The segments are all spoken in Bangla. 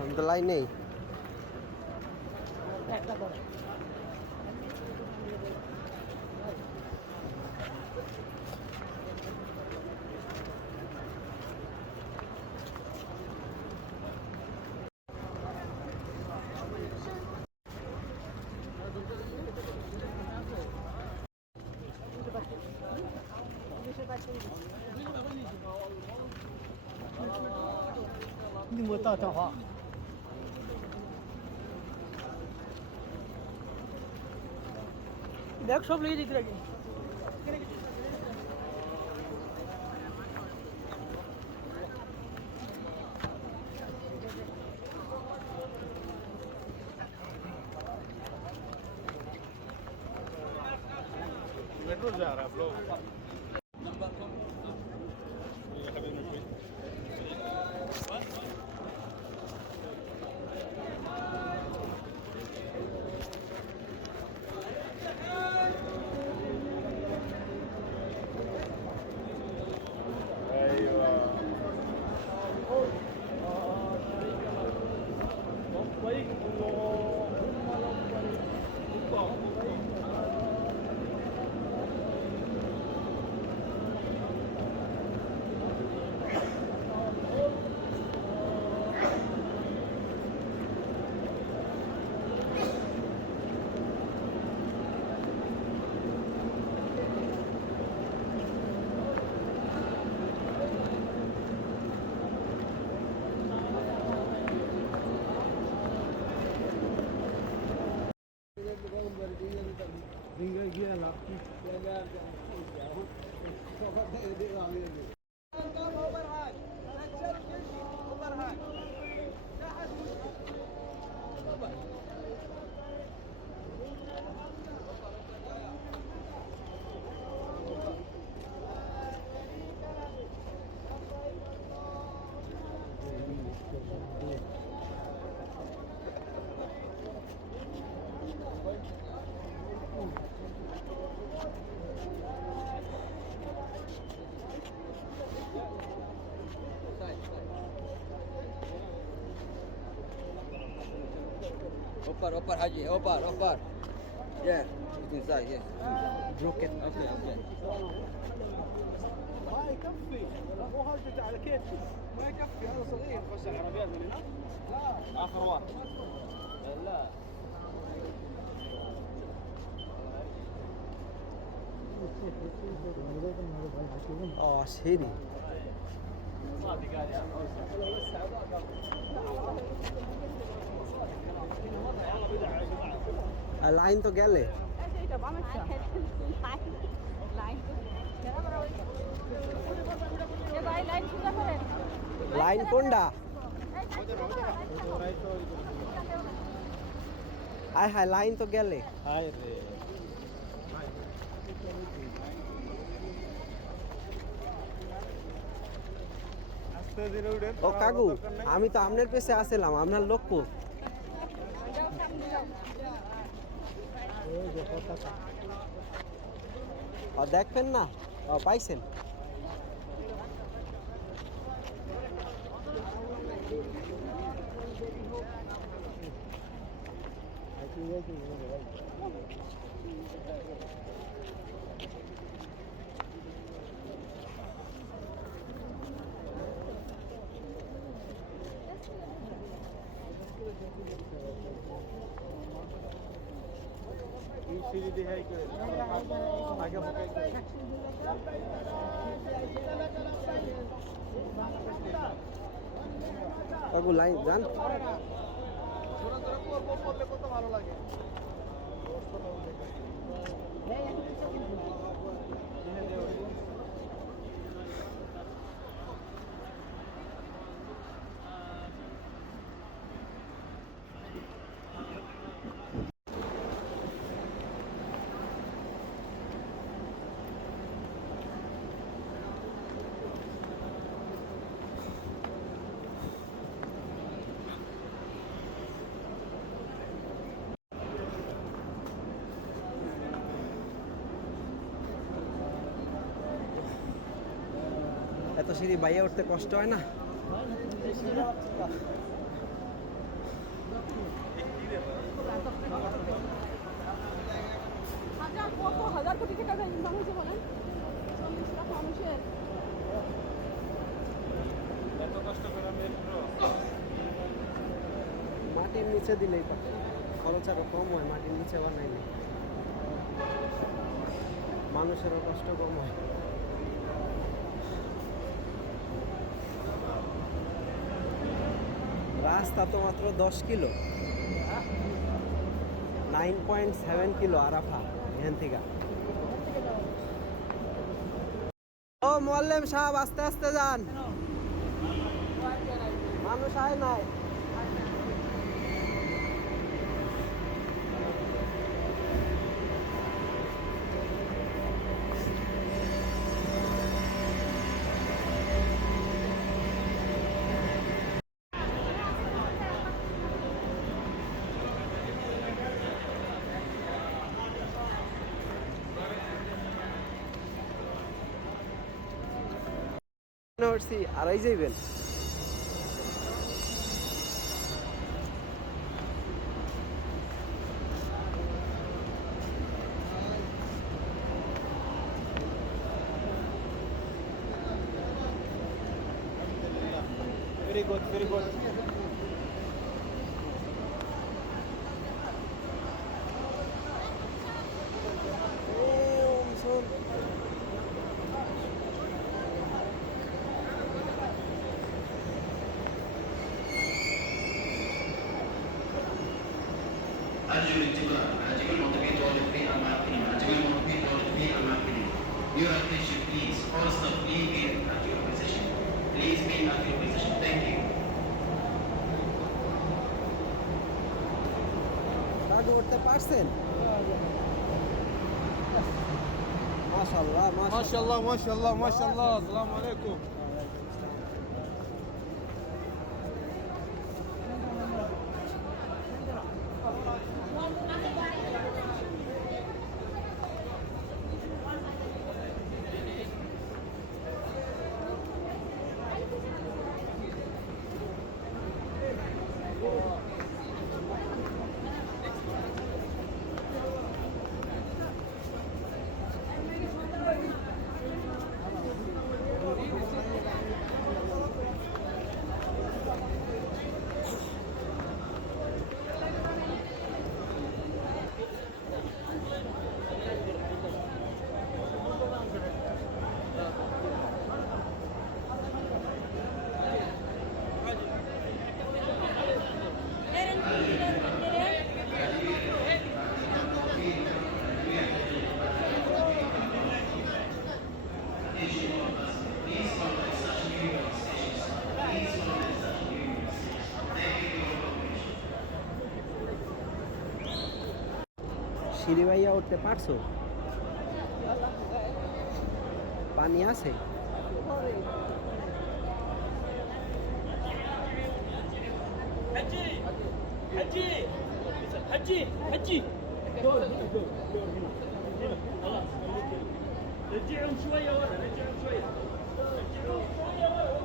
আমি তো লাইন নেই।你给我打电话。দেখ সব লিখে দিতে রাখি। मेट्रो जा रहा है आप लोग Opar Haji, opar. Yeah, it's inside, yes. Broken. Okay. ما يكفي مو هالبتاع على كيفي ما يكفي هذا صغير خش العربيات من هنا لا اخر واحد لا سيدي line তো গেলে লাইন কোনটা আয় হায় লাইন তো গেলে ও কাকু আমি তো আপনার পেছে আসলাম আপনার লক্ষ্য দেখবেন না পাইছেন কাকু লাইন যান কত ভালো লাগে সিঁড়ি বাইরে উঠতে কষ্ট হয় না? হাজার কোটি টাকা ইনকাম হয়েছে বলেন, 40 লাখ মানুষের। এত কষ্ট করে মেট্রো মাটির নিচে দিলেই পারে, খরচ আরো কম হয়, মাটির নিচে বানাইলে মানুষেরও কষ্ট কম হয়। রাস্তা তো মাত্র 10 কিলো, 9.7 কিলো আরাফা এখান থেকে। ও মোয়াল্লেম সাহেব, আস্তে আস্তে যান, মানুষ আয় নাই। আড়াই যাইবেন। Very good very good أرجو الانتباه. أجيب المنطقة طالب المعقلين. أجيب المنطقة طالب المعقلين. Your attention, please. All stop. Please be at your position. Please be at your position. Thank you. গাড়ি উঠতে পারছেন? মাশাআল্লাহ মাশাআল্লাহ। ما شاء الله ما شاء الله السلام عليكم সিঁড়ি বাইয়া উঠতে পারছো? পানি আছে? حجي حجي حجي دور هنا دور هنا خلاص رجعهم شويه ورا رجعهم شويه رجعهم شويه ورا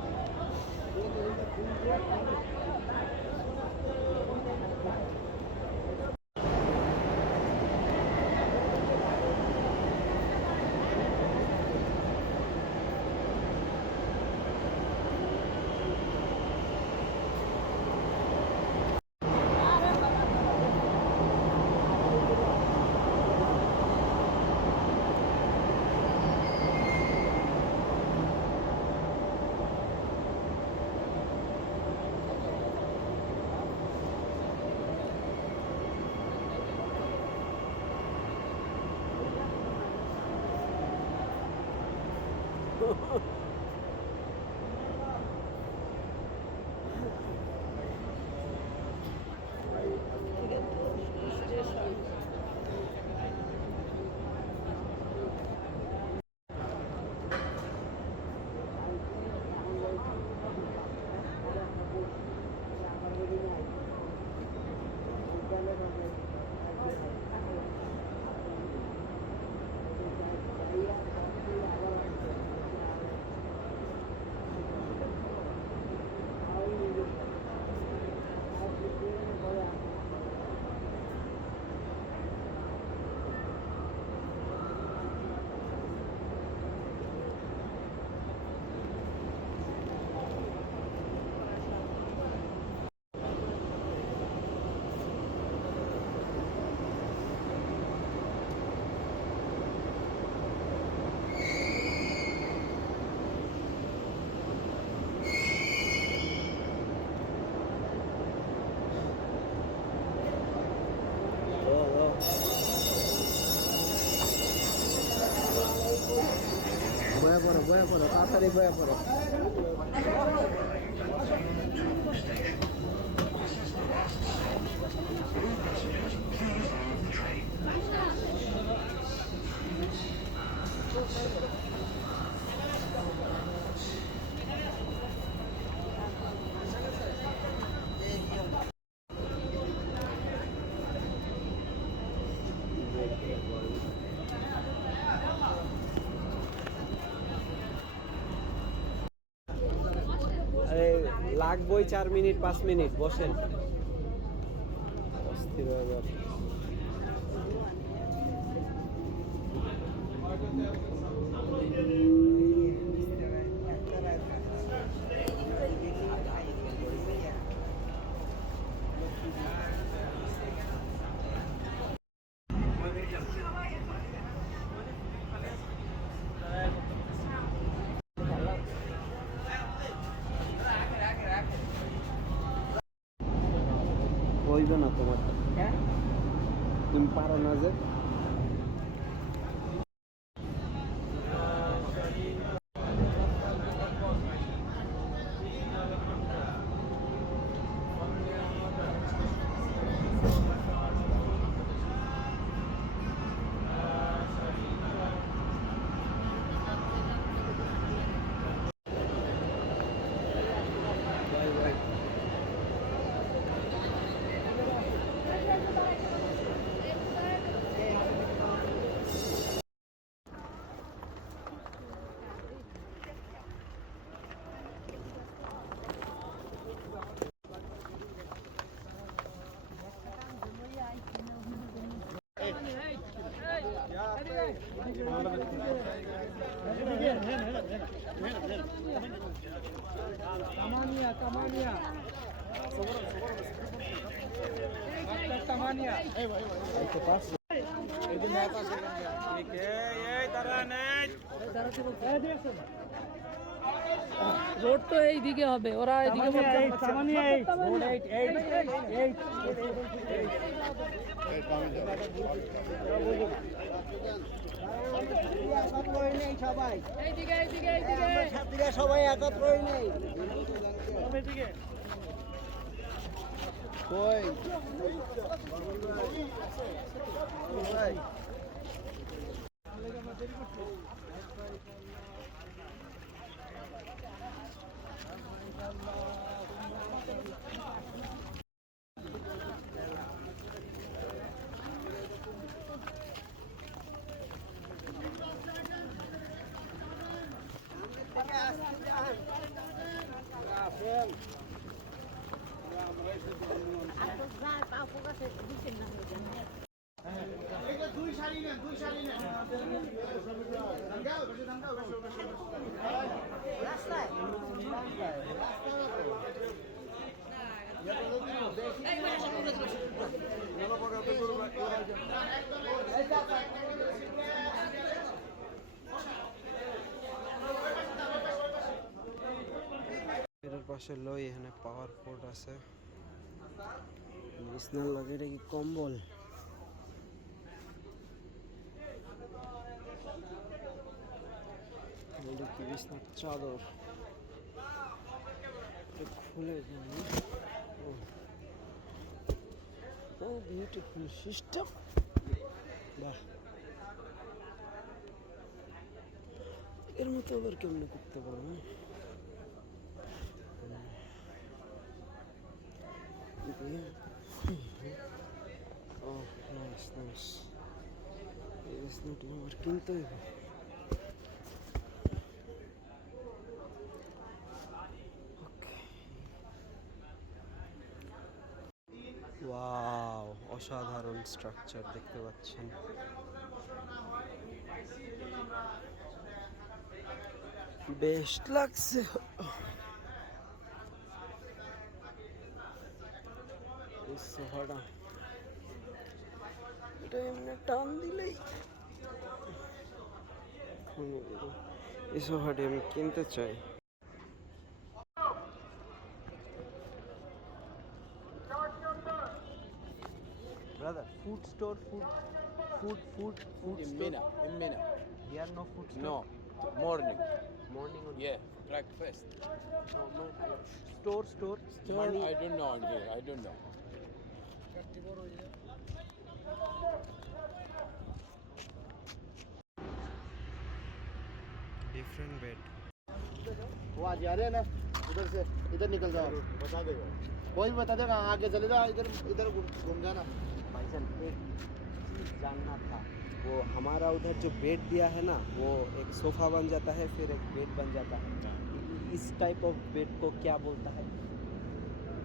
বয়া পড়ো তাড়াতাড়ি বয়া পড়ো। আরে লাগবই 4 মিনিট 5 মিনিট, বসেন। অস্থির হয়ে যাবে। হইবে না তোমার, তুমি পারো না যে। Bye bye. রোড তো এই দিকে হবে, ওরা এদিকে সবাই একত্র নেই। কই এর পাশে লই, এখানে পাওয়ার পোর্ট আছে। বিছনার লাগে, এটা কি কম্বল? এটা কি বিছনার চাদর? খুলে জানি। ও বিউটিফুল সিস্টেম, বাহ। এর মতো আবার কেমনে করতে পারবো? Oh, nice, nice. It's not আমার কিনতে হবে। ওয়াও, অসাধারণ স্ট্রাকচার দেখতে পাচ্ছেন। বেস্ট লাগছে। এই সোফাটা, এটা এমনি টান দিলেই এই সোফাটি আমি কিনতে চাই। Brother, food store, food in store. Mina. Here no food store. No. morning. Morning only. Yeah, breakfast. Store. Store, Money. I don't know here. I don't know. Different bed. वो आज जा रहे हैं ना उधर से इधर निकल जाओ बता देगा कोई भी बता देगा आगे चले जाओ इधर इधर घूम जाना भाईजान एक चीज जानना था, वो हमारा उधर जो बेड दिया है ना, वो एक सोफा बन जाता है फिर एक बेड बन जाता है। इस टाइप ऑफ बेड को क्या बोलता है?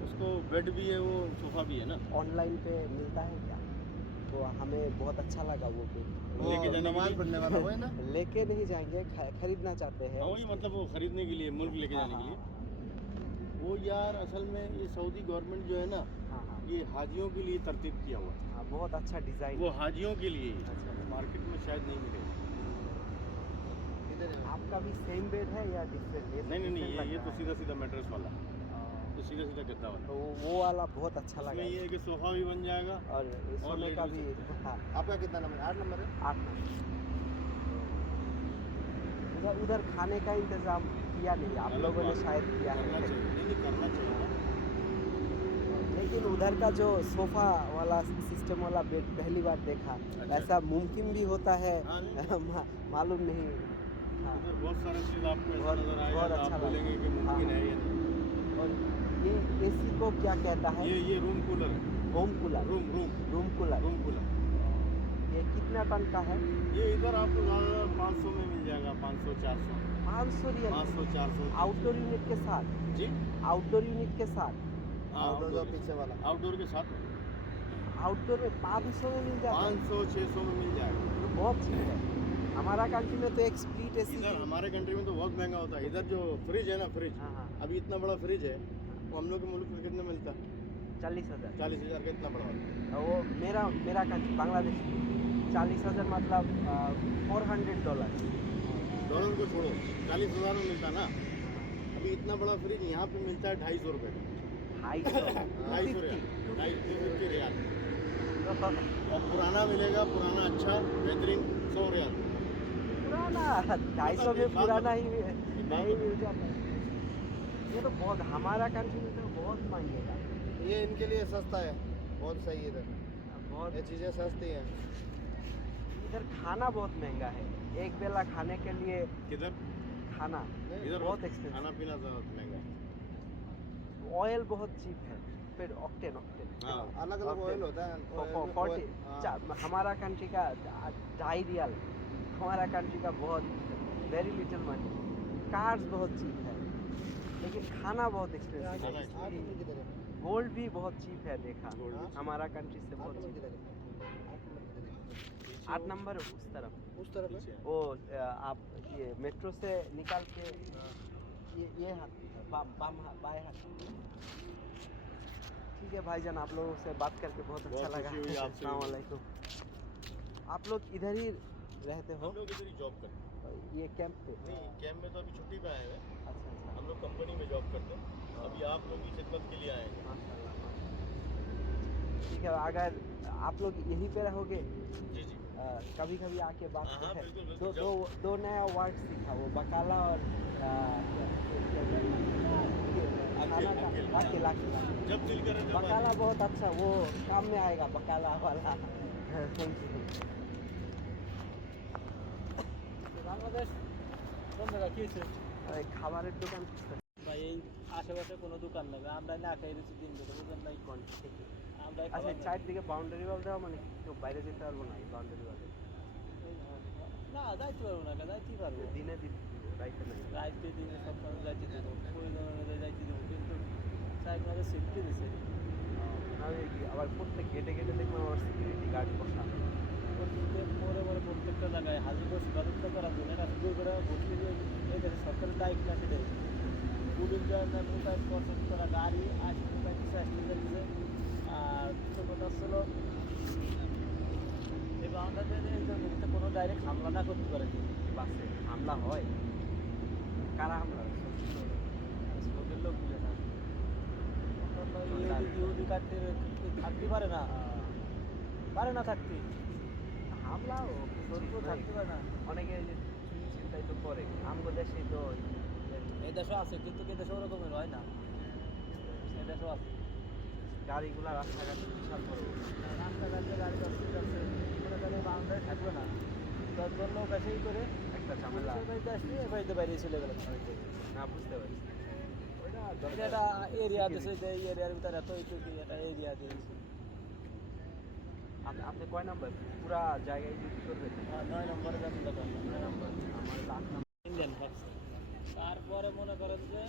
उसको बेड भी है वो सोफा भी है ना ऑनलाइन पे मिलता है क्या? तो हमें बहुत अच्छा लगा वो बेड। लेके जाने नमाज पढ़ने वाला वो है ना लेके नहीं जाएंगे, खरीदना चाहते हैं। वही मतलब वो खरीदने के लिए मुल्क लेके जाने के लिए वो यार असल में ये सऊदी गवर्नमेंट जो है ना हाँ हाँ ये हाजियों के लिए तरतीब किया हुआ है हाँ, बहुत अच्छा डिजाइन। वो हाजियों के लिए अच्छा। मार्केट में शायद नहीं मिलेगा आपका भी सेम बेड है या डिफरेंट? नहीं ये तो सीधा सीधा मैट्रेस वाला तो सीधा सीधा गद्दा वाला तो वो वाला बहुत अच्छा लगा। इसमें ये है कि सोफा भी बन जाएगा और सोने का भी। हाँ, आपका कितना नंबर 8 नंबर है 8 उधर खाने का इंतजाम किया नहीं आप लोगों ने? शायद किया करना है, चाहिए नहीं करना चाहिए लेकिन उधर का जो सोफा वाला सिस्टम वाला बेड पहली बार देखा। अच्छा। ऐसा मुमकिन भी होता है हाँ, मालूम नहीं। हाँ, उधर बहुत सारे चीज़ आपको ऐसा बहुत- नजर आएगा बहुत तो अच्छा आप बोलेंगे लगा। कि मुमकिन हाँ। है या नहीं और ये एसी को क्या कहता है? ये रूम कूलर है home cooler. Room room cooler. Room cooler ये कितना टन का है? ये इधर आपको ज़्यादा 500 में मिल जाएगा 500 400 500 रियल 500 400 आउटडोर यूनिट के साथ? जी आउटडोर यूनिट के साथ? आउटडोर पीछे वाला आउटडोर के साथ आउटडोर में 500 में मिल जाता है? 500 600 में मिल जाएगा तो बहुत चीप है। हमारा कंट्री में तो एक स्प्लिट एसी। इधर हमारे कंट्री में तो बहुत महंगा होता है इधर जो फ्रिज है ना फ्रिज हाँ हाँ अभी इतना बड़ा फ्रिज है वो हम लोग के मुल्क में कितने मिलता है 40,000। 40,000 का इतना बड़ा होता है वो मेरा कंट्री बांग्लादेश 40,000 मतलब $400। डॉलर को छोड़ो 40,000 में मिलता ना अभी इतना बड़ा फ्रिज यहाँ पे मिलता है 250 रुपये का 250 रियाल 250 रियाल और पुराना मिलेगा पुराना अच्छा बेहतरीन 100 रियाल पुराना 250 में पुराना ही नहीं मिल जाता है। ये तो बहुत हमारा कंट्री में तो बहुत महंगेगा। ये इनके लिए सस्ता है बहुत सही इधर बहुत ये चीज़ें सस्ती हैं इधर खाना बहुत महंगा है। एक बेला खाने के लिए किधर खाना इधर बहुत खाना एक्सपेंसिव। पीना ज़्यादा महंगा है ऑयल बहुत चीप है। फिर ऑक्टेन हाँ अलग अलग ऑयल होता है 40 हमारा कंट्री का 2.5 रियाल हमारा कंट्री का बहुत वेरी लिटिल मनी। कार्स बहुत चीप है लेकिन खाना बहुत एक्सपेंसिव है। गोल्ड भी बहुत चीप है देखा हमारा कंट्री से बहुत चीप है। 8 नंबर उस तरफ है वो आप ये मेट्रो से निकाल के ये हाथ बाएं हाथ। ठीक है भाईजान आप लोगों से बात करके बहुत अच्छा बहुत लगा। खुशी हुई आपसे। अस्सलाम वालेकुम। आप लोग इधर ही रहते हो? हम लोग इधर ही जॉब करते हैं ये कैंप पे? नहीं कैंप में तो अभी छुट्टी पे आए हैं अच्छा अच्छा हम लोग कंपनी में जॉब करते हैं अभी आप लोग की खिदमत के लिए आए हैं माशाल्लाह माशाल्लाह। ठीक है अगर आप लोग यहीं पे रहोगे जी जी कभी कभी आके बात हाँ, करें। बिल्कुल, बिल्कुल, दो नया वर्ड सीखा वो बकाला और अकेला जब दिल करे तब बकाला बहुत अच्छा वो काम में आएगा बकाला वाला। বাংলাদেশ কোন জায়গা কি হয়েছে আরে খাবারের দোকান খুঁজতে ভাই এই আশেপাশে কোনো দোকান নেই আমরা না খাই রয়েছি দিন ধরে বুঝলেন নাই কোন থেকে? আমরা আচ্ছা চারদিকে বাউন্ডারি ওয়াল দেওয়া মানে কেউ বাইরে যেতে পারবো না এই বাউন্ডারি ওয়ালে? না যাইতে পারবো না যাইতে পারবো দিনে দিব রাইতে নাই। রাইতে দিনে সব সময় যাইতে দেবো প্রয়োজন অনুযায়ী যাইতে দেবো কিন্তু সাহেব আমাদের সেফটি দিছে আমি আবার প্রত্যেক গেটে গেটে দেখলাম আবার সিকিউরিটি গার্ড বসা। পরে পরে প্রত্যেকটা জায়গায় হাজির করে সদস্য করার জন্য এটা সুযোগ করে ভর্তি দিয়ে এই দেশে সরকারের দায়িত্ব না সেটাই পুলিশ মোতায়েন পছন্দ করা গাড়ি আসতে কিছু আসতে যাচ্ছে আর কিছু কথা ছিল এই বাংলাদেশে কোনো ডাইরেক্ট হামলা না করতে পারে বাসে হামলা হয়? কারা হামলা হয়? ওদের লোক বুঝে না ইহুদি কাটতে থাকতে পারে না থাকতে হামলাও শত্রু থাকতে পারে না অনেকে এই যে চিন্তাই তো করে আমগো দেশেই তো এই দেশও আছে কিন্তু এই দেশে ওরকমের হয় না এই দেশও আছে গাড়িগুলা রাস্তাঘাট বিশাল বড় রাস্তাঘাটে গাড়ি যাচ্ছে মনে করেন বাউন্ডারি থাকবে না তার জন্য কাছেই করে একটা ঝামেলা বাড়িতে আসলে এ বাড়িতে বাইরে চলে গেল না বুঝতে পারছি ওইটা এটা একটা এরিয়া দিয়েছে যে এই এরিয়ার ভিতরে এত একটা এরিয়া দিয়েছে আপনি কয় নাম্বার পুরা জায়গায় ডিউটি করবেন 9 নম্বরে যাবেন দেখেন 9 নাম্বার আমার 8 নাম্বার ইন্ডিয়ান ভাবছে তারপরে মনে করেন যে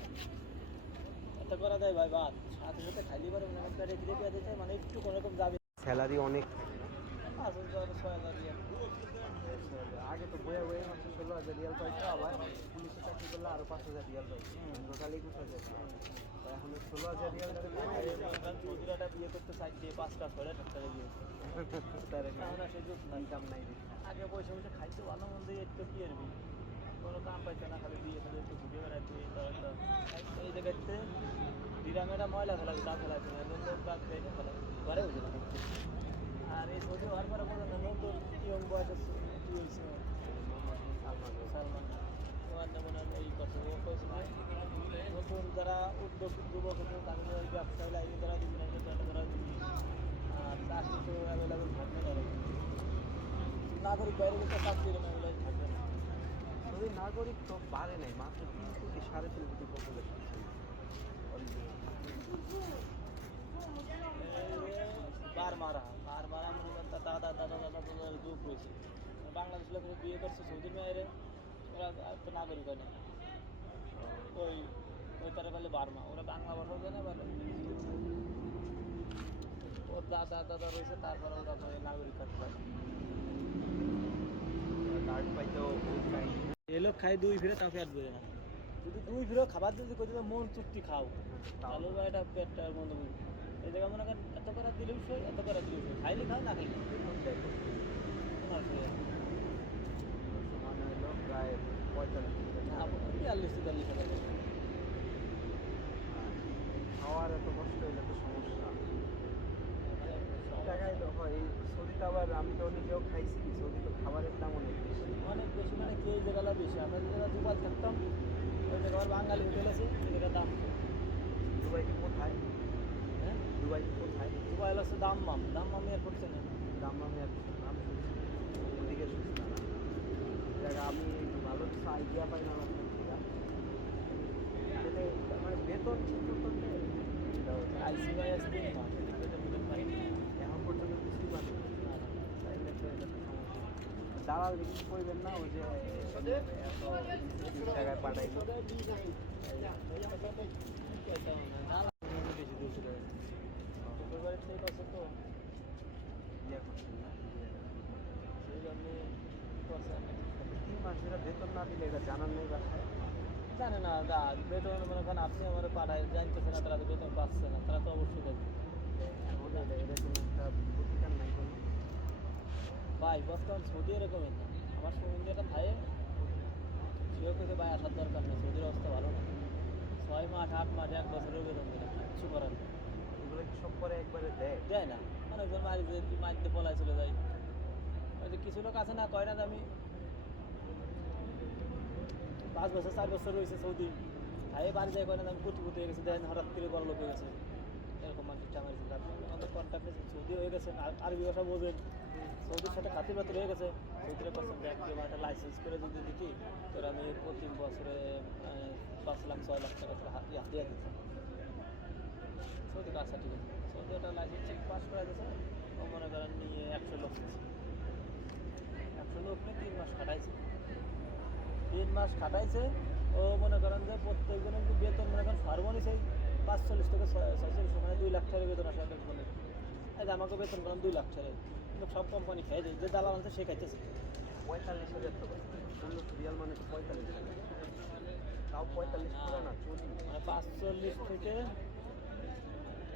এত করা যায় ভাই বাদ সাথে সাথে খাইলি পারে মনে করেন রেখে রেখে দিতে মানে একটু কোনো রকম যাবে স্যালারি অনেক 5,000 6,000 আগে তো বয়ে বয়ে মাসে 16,000 রিয়াল পাইতো আবার পুলিশে চাকরি করলে আরো 5,000 রিয়াল পাইতো টোটালি 21,000 এখন 16,000 রিয়াল চৌধুরাটা বিয়ে করতে চাইছে 5টা 6.5 টাকা দিয়ে তার আমরা সুযোগ নাই ইনকাম নাই আগে পয়সা পয়সা খাইতে ভালো মন্দ একটু কি আরবি কোনো কাম পাইছে না খালি বিয়ে করে একটু ঘুরে বেড়াইতে এই জায়গাতে দিরামেটা ময়লা ফেলা দা ফেলাইছে না লোক কাজ দেয় না ফেলা ঘরে হয়েছে না আর এই সৌদি হওয়ার পরে পর্যন্ত নতুন ইয়ং বয়স কি হয়েছে সালমান তোমার যেমন এই কথা ও কইছে নতুন যারা উদ্যোগ যুবক আছে তাদের ওই ব্যবসায় লাইনে তারা বিভিন্ন তারা দিবি আর চাকরি তো অ্যাভেলেবেল থাকবে না নাগরিক বাইরে গেলে চাকরি অ্যাভেলেবেল থাকবে না যদি নাগরিক তো বাড়ে নাই মাত্র 3 কোটি 3.5 কোটি পপুলেশন বার মারা মনে করেন তার দাদা যুগ রয়েছে বাংলাদেশ লোকের বিয়ে করছে সৌদি মেয়েরে ওরা তো নাগরিক হয় না ওই তারা বলে বার্মা ওরা বাংলা ভাষা জানে বলে ওর দাদা রয়েছে তারপরে ওরা নাগরিক হতে পারে কার্ড পাইতেও বহুত কাহিনী এ লোক খাই 2 ফিরে তাও পেট ভরে না যদি 2 ফিরে খাবার যদি কইতে মন চুক্তি খাও তাহলে এটা পেটটা বন্ধ করবে এই জায়গা মনে করেন এত করে দিলেও সই এত করে দিলেও সই খাইলে খাও না খাইলে মানে হলো প্রায় 45-43 খাওয়ার এত কষ্ট হইলে তো সমস্যা টাকায় তো হয় সৌদিতে আবার আমি তো নিজেও খাইছি সৌদি তো খাবারের দাম অনেক বেশি মানে কি এই জায়গাটা বেশি আমরা যে জায়গা দুবাই থাকতাম ওই জায়গার বাঙালি হোটেল আছে সেই জায়গার দাম দুবাইতে কোথায় হ্যাঁ দুবাইতে কোথায় দুবাই হচ্ছে দাম মাম এয়ারপোর্ট চেনে দাম আমি আর নাম শুনছি ওদিকে শুনছি না জায়গা আমি ভালো কিছু আইডিয়া পাই না আপনার থেকে মানে বেতন ঠিক মতন নেই আইসিআই আছে 3 মাস এখন পর্যন্ত কিছুই পাই তাইলে তো এটা তো সমস্যা দালাল বিক্রি করবেন না ওই যে এত জায়গায় পাঠাইলো বেশি দূর ছিল বাড়ির থেকে কাছে তো ইয়ে করছেন না সেই জন্য করছে 3 মাস ধরে বেতন না দিলে এটা জানার নেই বাসায় জানে না বেতন মনে করেন আপনি আমার পাঠায় জানতেছে না তারা তো বেতন পাচ্ছে না তারা তো অবশ্যই দেবে এখন এরকম একটা প্রতিকার নাই কোনো ভাই বর্তমান সৌদি এরকমই না আমার সৌদি একটা ভাই সেও কিন্তু ভাই আসার দরকার নেই সৌদির অবস্থা ভালো না 6 মাস 8 মাস 1 বছরের বেতন দেয় কিছু করার নেই এগুলো কি সব পরে একবারে দেয় না অনেকজন মারিতে পলায় চলে যায় ওই যে কিছু লোক আছে না কয় না যে আমি 5 বছর 4 বছর রয়েছে সৌদি ভাই বাড়ি যায় কয় না আমি কোটিপতি হয়ে গেছে দেখেন হঠাৎ করে বড় লোক হয়ে গেছে এরকম মানুষ চামাইছে আমাদের কন্ট্যাক্টে সৌদি হয়ে গেছে আরবি ভাষা বোঝেন সৌদির সাথে খাতির বাতির হয়ে গেছে সৌদিরা পার্সেন্ট একটা লাইসেন্স করে যদি দিতি তোর আমি প্রতি বছরে 5 লাখ 6 লাখ টাকা দিয়ে দিচ্ছি সৌদি কাজ ঠিক আছে সৌদি একটা লাইসেন্স পাস করা গেছে ও মনে করেন নিয়ে 100 লোক 100 লোক নিয়ে 3 মাস খাটাইছে 3 মাস খাটাইছে ও মনে করেন যে প্রত্যেকজনের বেতন মনে করেন সর্বনিম্ন সেই 45 থেকে 46 মানে 2 লাখ টাকা বেতন আসে একজনের এই যে আমাকে বেতন করেন 2 লাখ টাকা কিন্তু সব কোম্পানি খেয়ে যায় যে দালাল আছে সে খাইতেছে 45,000 টাকা 16 রিয়াল মানে তো 45,000 তাও 45 পুরো না 40 মানে 45 থেকে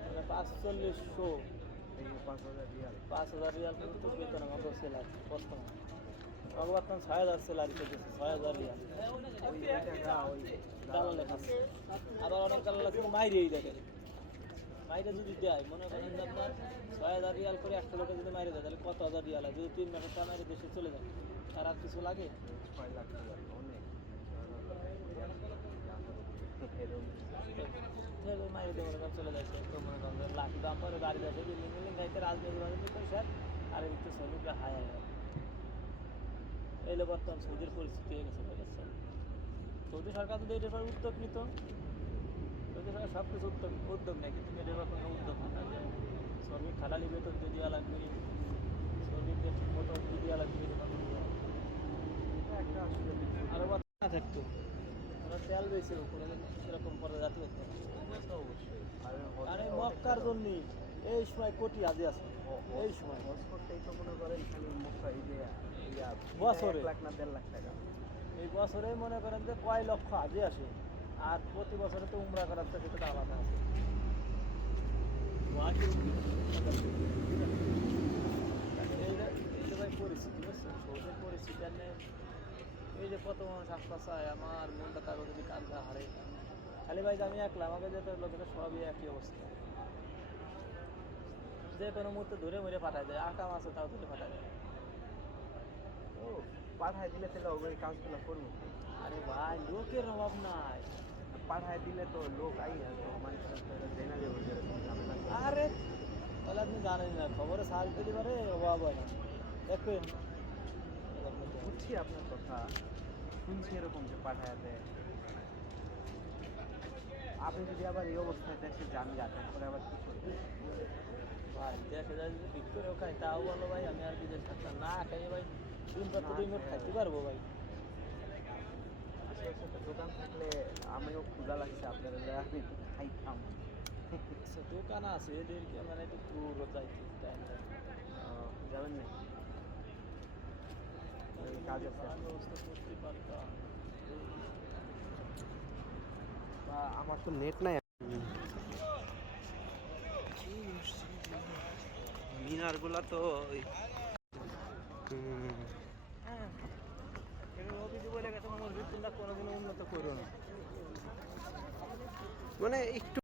মানে 4500 এই 5,000 রিয়াল 5,000 রিয়াল কিন্তু বেতন আমাদের স্যালারি বর্তমান বর্তমান 6,000 স্যালারি পেতেছে 6,000 রিয়াল ওই টাকা ওই দালালে খাচ্ছে আবার অনেক দালাল আছে মাইরেই দেখে মাইরে যদি দেয় মনে করেন যে আপনার 6,000 রিয়াল করে একটা লোকে যদি মাইরে দেয় তাহলে কত হাজার রিয়াল হয় যদি 3 মাসের টাকা মাইরে দেশে চলে যায় তার আর কিছু লাগে 6 লাখ টাকা অনেক মাইরে দিয়ে মনে করেন চলে যাচ্ছে তো মনে করেন যে লাখ দাম পরে গাড়ি যাচ্ছে বিল্ডিং বিল্ডিং গাড়িতে রাজনীতি বাজনীতি পয়সা আর একটু শ্রমিকরা হাই হাই এই বর্তমান সৌদির পরিস্থিতি হয়ে গেছে বুঝেছেন সৌদি সরকার যদি এটার পর উদ্যোগ নিত সৌদি সরকার সব কিছু উদ্যোগ নেয় কিন্তু এটার পর কোনো উদ্যোগ না যে শ্রমিক খাটালি বেতন দিয়ে দেওয়া লাগবে শ্রমিকদের ঠিক মতো দিয়ে দেওয়া লাগবে একটা আসলে আরও না থাকতো ওরা তেল দিয়েছে কোনোদিন এরকম পরে জাতি হতো না তো অবশ্যই আর এই মক্কার জন্যই এই সময় কোটি হাজি আছে এই সময় হজ করতেই তো মনে করেন খালি মক্কা এই যে বছরে 1 লাখ না 1.5 লাখ টাকা এই বছরে মনে করেন যে কয় লক্ষ হাজি আসে আর প্রতি বছরে তো উমরা করার তো সেটা আলাদা আছে এই যে ভাই পরিস্থিতি বুঝছেন সৌদের পরিস্থিতি এই যে কত মানুষ আশপাশ চায় আমার মনটা তার যদি কান্দা হারে খালি ভাই আমি একলা আমাকে যত লোকেরা সবই একই অবস্থা যে কোনো মুহূর্তে ধরে মরে পাঠায় দেয় আটা মাছে তাও ধরে পাঠায় দেয় ও পাঠায় দিলে তাহলে ওই কাজগুলো করবো আরে ভাই লোকের অভাব নাই পাঠায় দিলে তো লোক আই তো মানুষের জেনে দেবো যেরকম ঝামেলা আরে তাহলে আপনি জানেন না খবরে সাজ দিতে পারে অভাব হয় না দেখবেন বুঝছি আপনার কথা শুনছি এরকম যে পাঠায় দেয় আপনি যদি আবার এই অবস্থায় দেশে যান তারপরে আবার কি করবেন ভাই দেখে যায় যদি ভিক্টোরিয়াও খাই তাও বলো ভাই আমি আর বিদেশ থাকতাম না খাইয়ে ভাই দিন রাত 2 মিনিট খাইতে পারবো ভাই আশেপাশে দোকান থাকলে আমিও ক্ষুধা লাগছে আপনারা আমি খাইতাম দোকান আছে এদেরকে মানে একটু দূর যাইতে টাইম যাবেন না কাজ আছে ব্যবস্থা করতে পারতাম বা আমার তো নেট নাই মিনারগুলা তো বলে গেছে মসজিদগুলো কোনোদিনও উন্নত করো না মানে একটু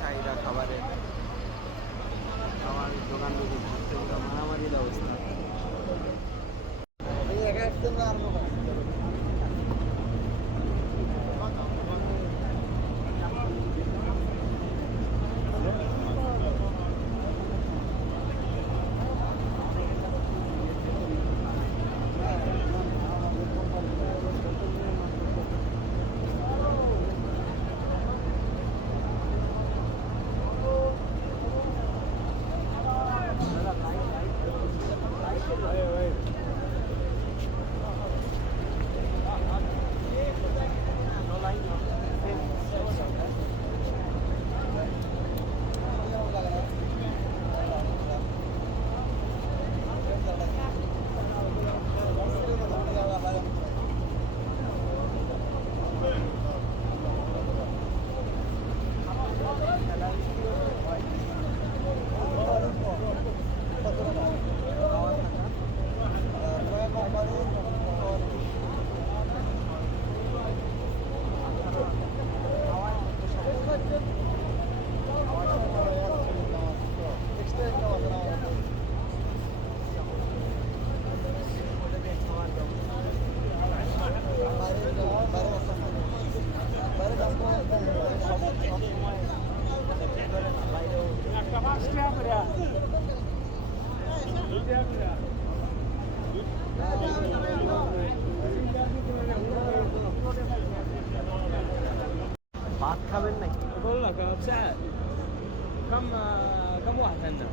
চাহিদা খাবারের দোকান যদি ঘুরতে গেলে মারামারির অবস্থা ভাত খাবেন নাকি بقول لك بساعة كم واحد عندنا؟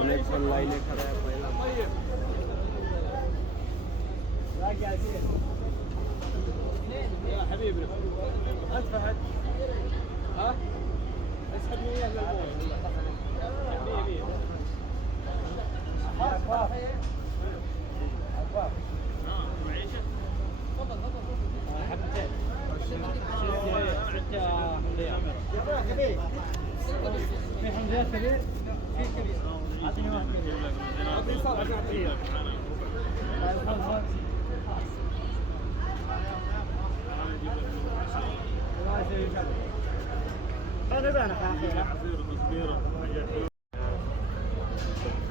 অনেকক্ষণ লাইনে খারাপ হইলাম يا حبيبي انت فهد ها؟ اسحب لي اياه حبيبي عفاف عفاف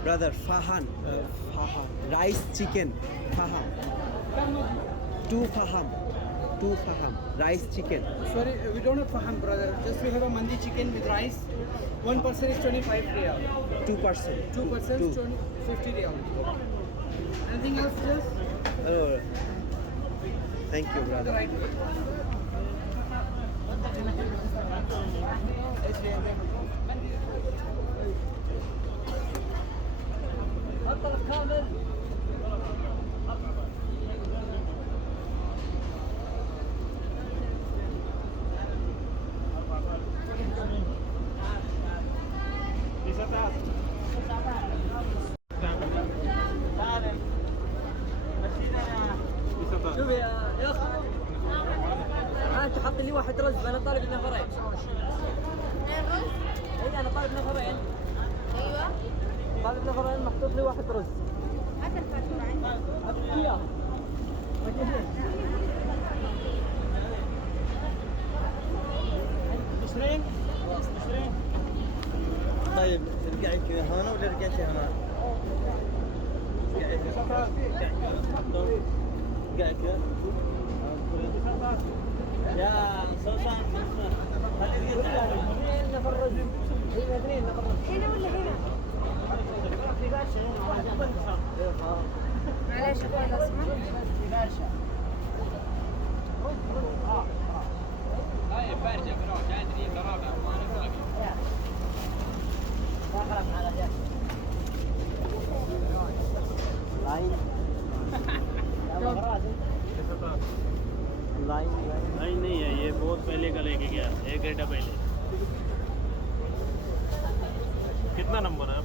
Brother, Fahan, rice chicken, Faham. Two Faham, rice chicken. Sorry, we don't have faham, brother. Just we have a mandi chicken with rice. One person is 25 riyal. 2 person. Two persons, 50 riyal. Anything else, just Oh, thank you, the brother. right way. شوف يا اخي انت حط لي واحد رز انا طالب نفرين اي انا طالب نفرين ايوه طالب نفرين محطوط لي واحد رز هذا الفاتوره عندي هات لي اياه مشرين طيب رجعت هنا ولا رجعت هنا؟ قاعد يا سوسن خليك اثنين نفر رجل اثنين نفر هنا ولا هنا؟ معلش اخوي لو سمحت line नहीं है ये बहुत पहले का लेके गया 1 घंटा पहले कितना नंबर है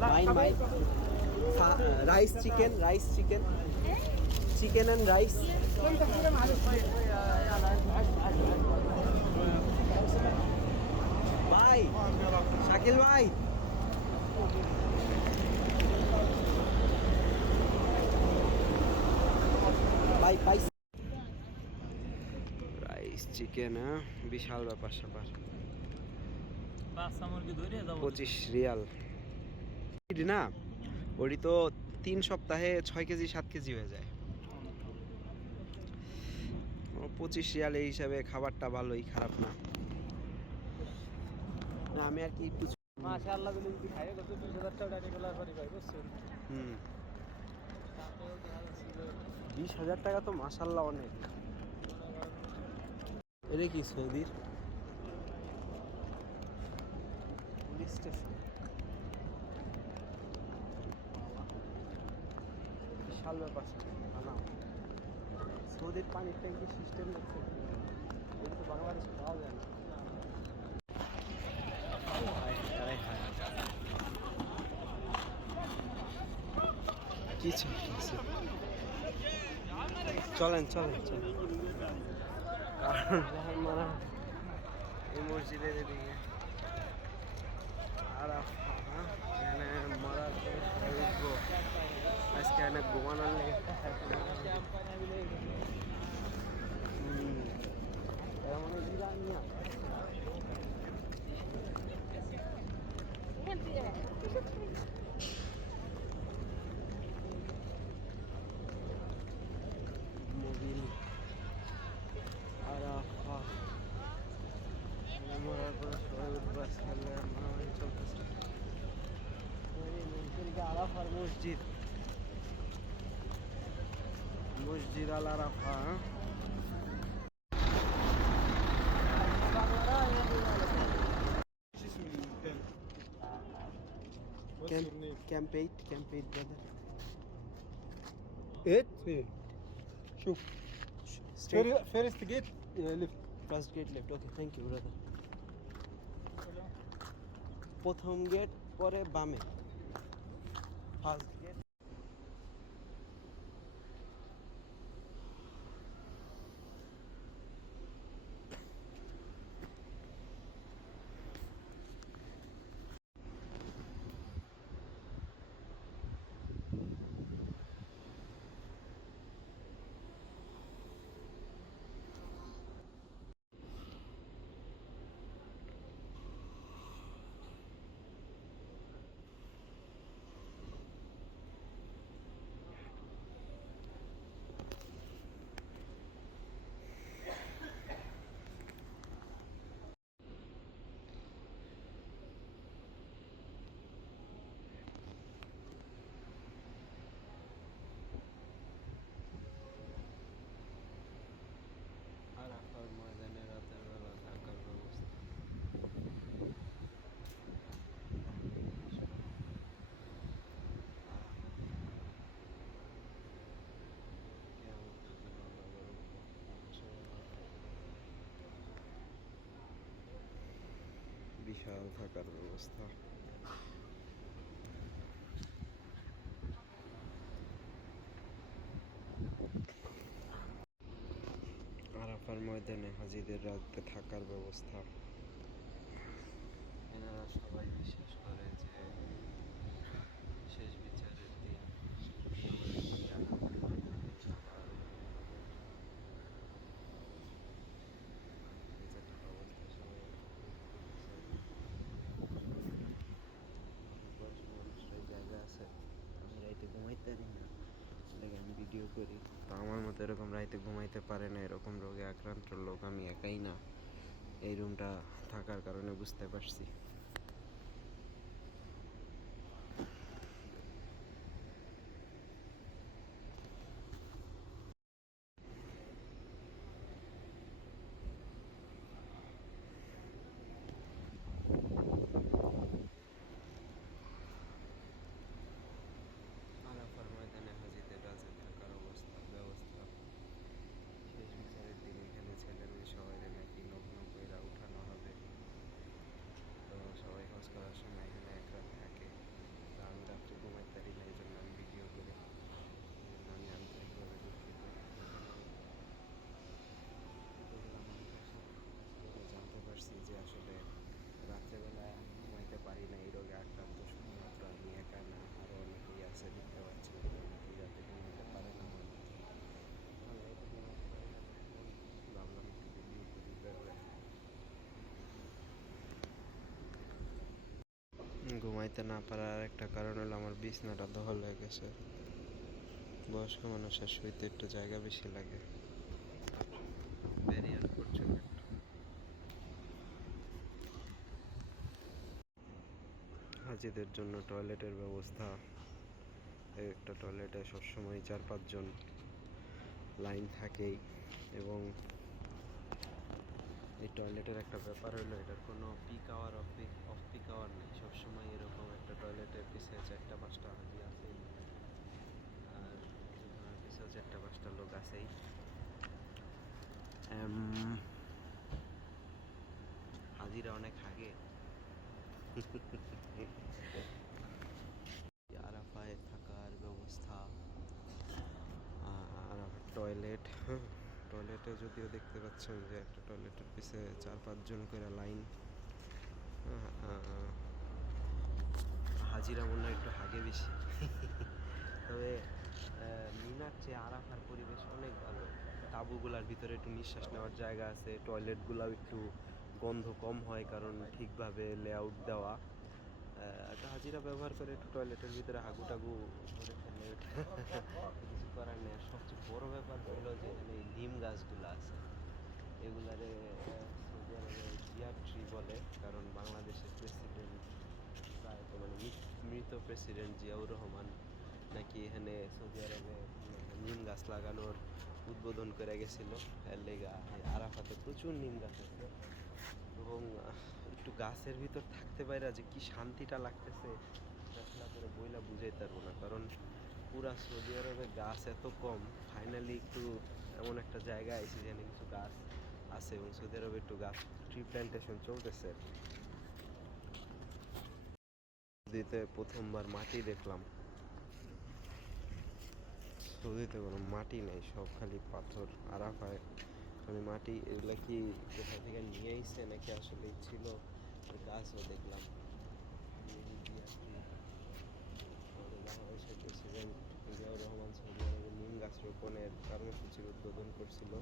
Mine. Rice chicken, chicken and rice. Bye, Shakil bhai. Bye. Rice chicken, বিশাল ব্যাপার স্যাপার। 25 রিয়াল না, ওটি তো 3 সপ্তাহে 6 কেজি 7 কেজি হয়ে যায়। 25 রিয়াল এই হিসাবে খাবারটা ভালোই, খারাপ না। না আমি আর কি কিছু মাশাআল্লাহ বলে যদি খাইয়ে কত 20000 টাকা ডলার পারি ভাই বুঝছেন 20,000 টাকা তো মাশাআল্লাহ অনেক। এটা কি সৌদির পুলিশ স্টেশন? বিশাল ব্যাপার না, সৌদির পানির ট্যাঙ্কি সিস্টেম দেখছে, এটা তো বাংলাদেশে পাওয়া যায় না। কি চলছে? চলেন কারণ মারা এই মসজিদের এদিকে আর এখানে মরার পরে সবাই উঠবো। আজকে অনেক ঘুমানোর নেই। মোবিল আরাফা মরার পরে সবাই উঠবো। আজকে মারামারি চলতেছে। আরাফার মসজিদ আল Arafah. Camp 8, brother. Eight. شوف. Straight. First gate left. First gate left. Okay, thank you, brother. প্রথম গেট পরে বামে ফার্স্ট গেট। আরাফার ময়দানে রাতের বেলা থাকার ব্যবস্থা। বিশাল থাকার ব্যবস্থা। আরাফার ময়দানে হাজিদের রাতে থাকার ব্যবস্থা। এনারা সবাই বিশ্বাস করে যে শেষ বিচারের দিন জায়গা আছে। আমি রাইতে ঘুমাইতে পারি না, আমি ভিডিও করি। তো আমার মতো এরকম রাইতে ঘুমাইতে পারে না, এরকম রোগে আক্রান্ত লোক আমি একাই না। এই রুমটা থাকার কারণে বুঝতে পারছি। আরাফার ময়দানে হাজিদের রাতে থাকার ব্যবস্থা। শেষ বিচারের দিন এখানে ছেলে মেয়ে সবাই নাকি লগ্ন কইরা উঠানো হবে। তো সবাই হজ করার সময় এখানে এক রাত থাকে। তো আমি রাত্রে ঘুমাইতে পারি না, এই জন্য আমি ভিডিও করি। আমি আন্তরিকভাবে দুঃখিত। জানতে পারছি যে আসলে রাত্রেবেলা ঘুমাইতে পারি না, এই রোগে আক্রান্ত শুধুমাত্র আমি একা না, আরও অনেকেই আছে, দেখতে পাচ্ছি। অনেকেই রাতে ঘুমাইতে পারে না। আমার রাতে ঘুমাইতে পারি না, ভাবলাম একটু ভিডিও করি। ঘুমাইতে না পারার একটা কারণ হলো আমার বিছনাটা দখল হয়ে গেছে। বয়স্ক মানুষের শুইতে একটু জায়গা বেশি লাগে। Very unfortunate. হাজিদের জন্য টয়লেটের ব্যবস্থা। একটা টয়লেটে সবসময় 4-5 জন লাইন থাকেই। এবং এই টয়লেটের একটা ব্যাপার হলো, এটার কোনো peak hour off peak hour নেই। সবসময় এরকম একটা টয়লেটের পিছিয়ে 4-5টা হাজি আছেই, আর পিছিয়েও 4-5টা লোক আছেই। হাজিরা অনেক হাগে। আরাফায় থাকার ব্যবস্থা, আরাফার টয়লেট। টয়লেটে যদিও দেখতে পাচ্ছেন যে একটা টয়লেটের পিছে 4-5 জন করে লাইন। হাজিরা মনে হয় একটু হাগে বেশি। তবে মিনার চেয়ে আরাফার পরিবেশ অনেক ভালো। তাঁবুগুলার ভিতরে একটু নিঃশ্বাস নেওয়ার জায়গা আছে। টয়লেটগুলাও একটু গন্ধ কম হয়, কারণ ঠিকভাবে লেআউট দেওয়া। একটা হাজিরা ব্যবহার করে একটু টয়লেটের ভিতরে হাগু টাগু করে ফেলে, কিছু করার নেই। আর সবচেয়ে বড় ব্যাপার হলো যে এখানে এই নিম গাছগুলো আছে, এগুলারে সৌদি আরবে জিয়া ট্রি বলে। কারণ বাংলাদেশের প্রেসিডেন্ট প্রায় তো মানে মৃত প্রেসিডেন্ট জিয়াউর রহমান নাকি এখানে সৌদি আরবে নিম গাছ লাগানোর উদ্বোধন করে গেছিল। এর লেগা আরাফাতে প্রচুর নিম গাছ আছে। এবং একটু গাছের ভিতর থাকতে পারে যে কি শান্তিটা লাগতেছে, আসলে আপনারা বইলা বুঝাইতে পারবো না, কারণ পুরা সৌদি আরবে গাছ এত কম। ফাইনালি একটু এমন একটা জায়গায় এসে যেন কিছু গাছ আছে, এবং সৌদি আরবে একটু গাছ ট্রি প্ল্যান্টেশন চলতেছে। সৌদিতে প্রথমবার মাটি দেখলাম। সৌদিতে কোনো মাটি নেই, সব খালি পাথর। আরাফায় খালি মাটি। এগুলা কি কোথা থেকে নিয়ে আইছে নাকি আসলে ছিল? গাছও দেখলাম। বাংলাদেশের প্রেসিডেন্ট জিয়াউর রহমান সৌদি আরবে নিম গাছ রোপণের কর্মসূচির উদ্বোধন করছিল।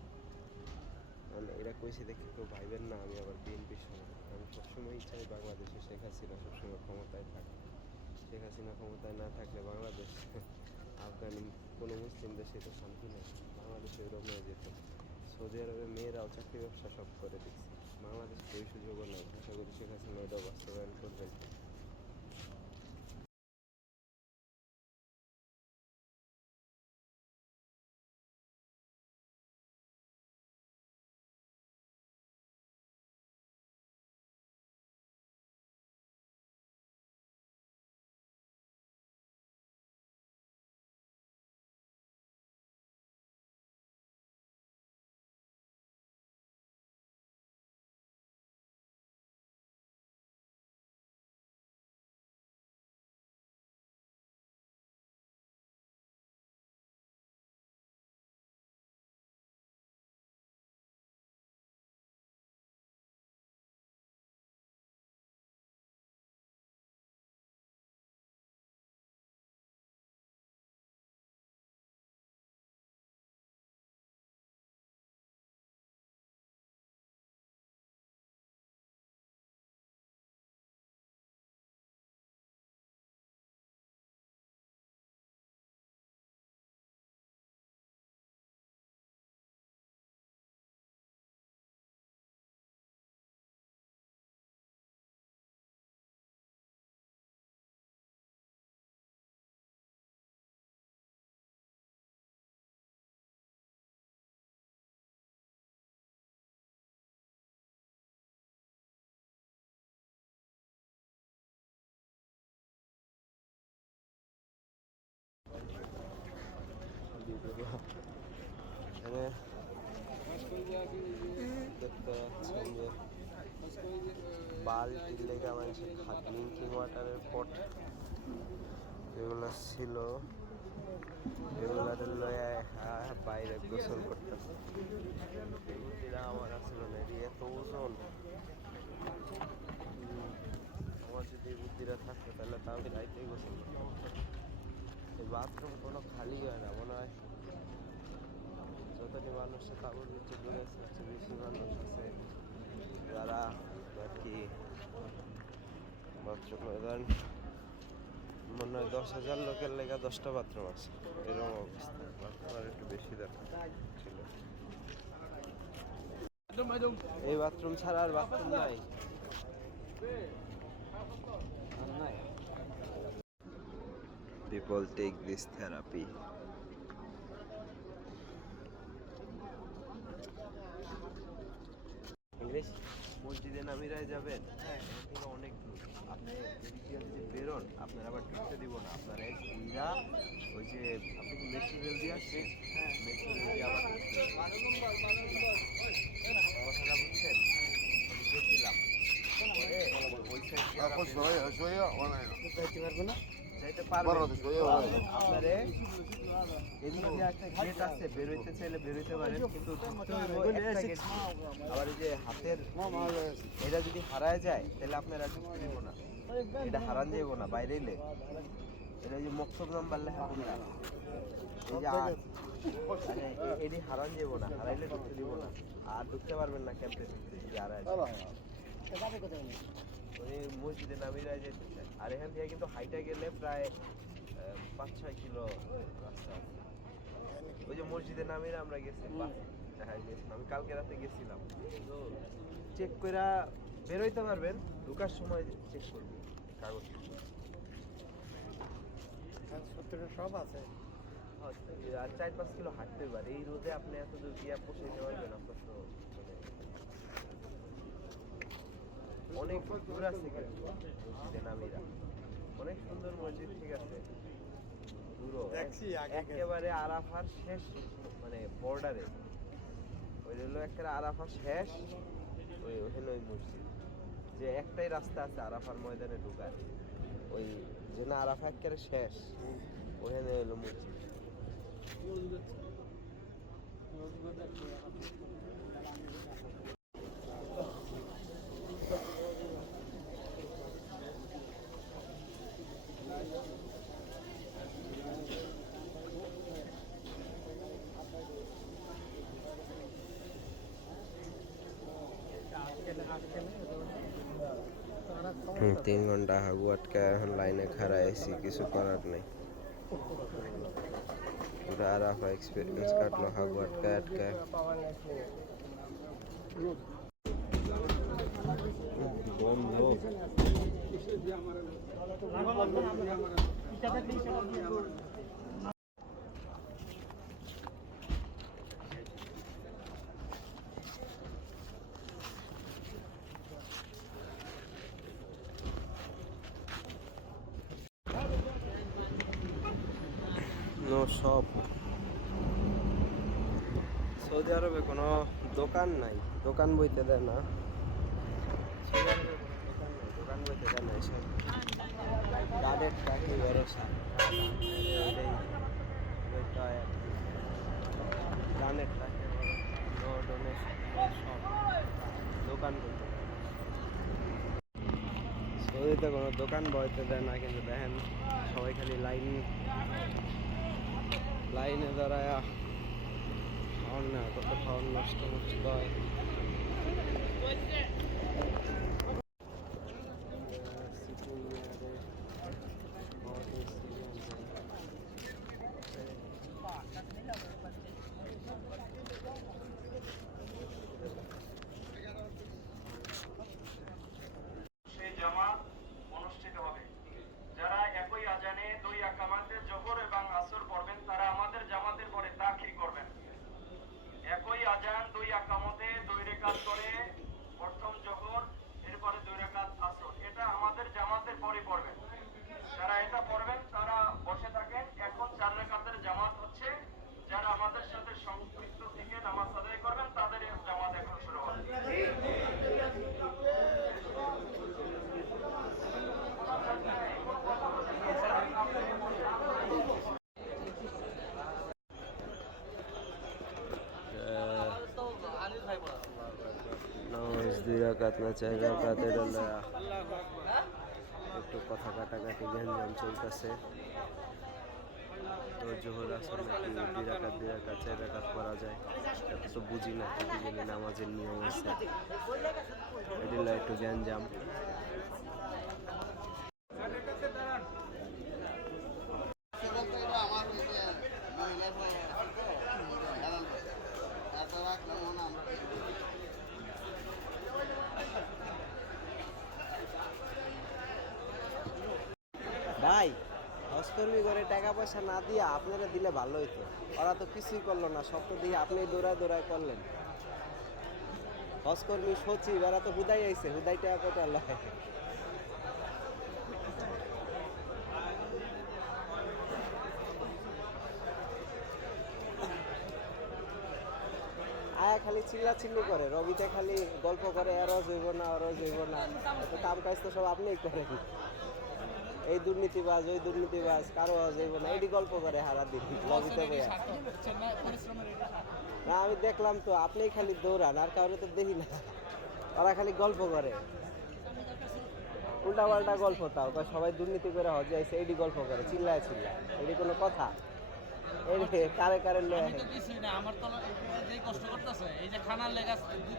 মানে এরা কইছে দেখে কেউ ভাইবেন না আমি আবার বিএনপির সময়। আমি সবসময়ই চাই বাংলাদেশে শেখ হাসিনা সবসময় ক্ষমতায় থাকে। শেখ হাসিনা ক্ষমতায় না থাকলে বাংলাদেশ আফগানি কোনো মুসলিম দেশে তো শান্তি নেই। বাংলাদেশে এরকম হয়ে যেত। সৌদি আরবে মেয়েরাও চাকরি ব্যবসা সব করে দিচ্ছে। বাংলাদেশে ওই সুযোগও নেই। আশা করি শেখ হাসিনা এটাও বাস্তবায়ন করবেন। এখানে দেখতে পাচ্ছেন যে বালতির লেগে মানুষের ড্রিঙ্কিং ওয়াটারের পট যেগুলো ছিল, এগুলো লয়ে বাইরে গোসল করতেছে। বুদ্ধিরা আমার আসলে না, এত ওজন। আমার যদি বুদ্ধিরা থাকতো তাহলে তো আমি রাইতেই গোসল করতাম। এই বাথরুম কোনো খালি হয় না, মনে হয় যতটি মানুষের কাপড় নিচে দূরে আছে বেশি মানুষ আছে যারা আর কি বাথরুমে ধরেন মনে হয় 10,000 লোকের লেগে 10টা বাথরুম আছে, এরকম অবস্থা। বাথরুম আর একটু বেশি দরকার ছিল। এই বাথরুম ছাড়া আর বাথরুম নাই। People take this therapy. English মসজিদে নামিরায় যাবেন, এখানে অনেক দূর। আপনি এদিকে যদি বেরোন আপনার আবার ঢুকতে দিব না, আপনার এক ঘুরা ওই যে আপনি কি মেট্রো রেল দিয়ে আসছেন, মেট্রো রেল দিয়ে আবার কথাটা বুঝছেন? গেছিলাম পরে ওই সাইড যাইতে পারবো আপনারে। এদিকে একটা গেট আছে, বেরোইতে চাইলে বেরোইতে পারেন, কিন্তু আবার এই যে হাতের এটা যদি হারায় যায় তাহলে আপনারা ঢুকতে দিব না। এটা হারান যাইব না বাইরে এলে। এটা যে মকসদ নাম্বার লেখা কোনটা, এই যে এটি হারান যাইব না, হারাইলে ঢুকতে দিব না। আর ঢুকতে পারবেন না ক্যাম্পে যদি হারায় ওই মসজিদে নামিরায় যেতে চায়। আর এখান থেকে কিন্তু হাইটা গেলে প্রায় 5-6 কিলো রাস্তা আছে। ওই যে মসজিদে নামিরা আমরা গেছি, হ্যাঁ গেছিলাম, আমি কালকে রাতে গেছিলাম। তো চেক করে বেরোইতে পারবেন, ঢোকার সময় চেক করবেন কাগজপত্র সব আছে। আর 4-5 কিলো হাঁটতে পারে। এই রোদে আপনি এত দূর গিয়া পৌঁছাইতে পারবেন? আপনার তো অনেক দূর আছে কিন্তু মসজিদে নামিরা। অনেক সুন্দর মসজিদ, ঠিক আছে, পুরো দেখছি আগে একেবারে আরাফার শেষ, মানে বর্ডারে, ওই হলো একটা আরাফার শেষ, ওই ওখানে ওই মসজিদ, যে একটাই রাস্তা আছে আরাফার ময়দানে ঢোকার, ওই জন্য আরাফা একেবারে শেষ, ওখানে হলো মসজিদ। তিন ঘন্টা হাগু আটকা এখন লাইনে খাড়া আছি, কিছু করার নেই। পুরো আরাফা এক্সপিরিয়েন্স কাটলো হাগু আটকা আটকা। বন্ধ। No shop. সৌদি আরবে কোনো দোকান নাই, দোকান বইতে দেয় না। সৌদি আরবে কোনো দোকান নাই, দোকান বইতে দেয় না। এসব গার্ডের ট্যাক্সি ভরসা, গানের ট্যাক্সি নো ডোনেশন, সব দোকান বইতে দেয়। সৌদিতে কোনো দোকান বইতে দেয় না, কিন্তু দেখেন সবাই খালি লাইনে দাঁড়ায় খাওয়ান না, কত খাওয়ান নষ্ট হয়। সেই জামাত অনুষ্ঠিত হবে। যারা একই আজানে দুই আকামাতে জোহর এবং আসর পড়বেন তারা আমাদের জামাতের পরে তাখির করবেন। একই আজান দুই আকামতে দুই রেকাত করে, প্রথম জোহর এরপরে দুই রেকাত আসর, এটা আমাদের জামাতের পরে পড়বেন। যারা এটা পড়বেন তারা বসে থাকেন। এখন 4 রেকাতের জামাত হচ্ছে, যারা আমাদের সাথে সংযুক্ত থেকে নামাজ আদায় করবেন তাদের জামাত এখন শুরু হবে। নামাজ 2 রাকাত না 4 রাকাত, এটা একটু কথা কাটাকাটি গ্যাঞ্জাম চলতেছে। তো জোহর আসর নাকি 2 রাকাত 4 রাকাত পড়া যায়, এটা তো বুঝি না, কিন্তু জানি নামাজের নিয়ম আছে, এটা একটু গ্যাঞ্জাম। ভাই, হজকর্মী করে টাকা পয়সা না দিয়ে আপনারা দিলে ভালো হইতো, ওরা তো কিছুই করলো না, সব তো দিয়ে আপনি দৌড়ায় করলেন। হজকর্মী সচিব এরা তো হুদাই আইছে, হুদাই টাকা কত লয়। আয়া খালি চিল্লাচিল্লি করে, রবিতে খালি গল্প করে, এরও জইব না ওরও জইব না, তো কাম কাজ তো সব আপনিই করেন। এই দুর্নীতিবাজ ওই দুর্নীতিবাজ, কারো যাইব না, এটি গল্প করে সারা দিন লবিতে বইয়া। না আমি দেখলাম তো, আপনিই খালি দৌড়ান, আর কারো তো দেখি না, ওরা খালি গল্প করে, উল্টা পাল্টা গল্প। তাও সবাই দুর্নীতি করে হজে আইছে, এইটি গল্প করে চিল্লায়, এটি কোনো কথা? এই কারে কারে লয় আমার তো যে কষ্ট করতেছে, এই যে খানার লেগা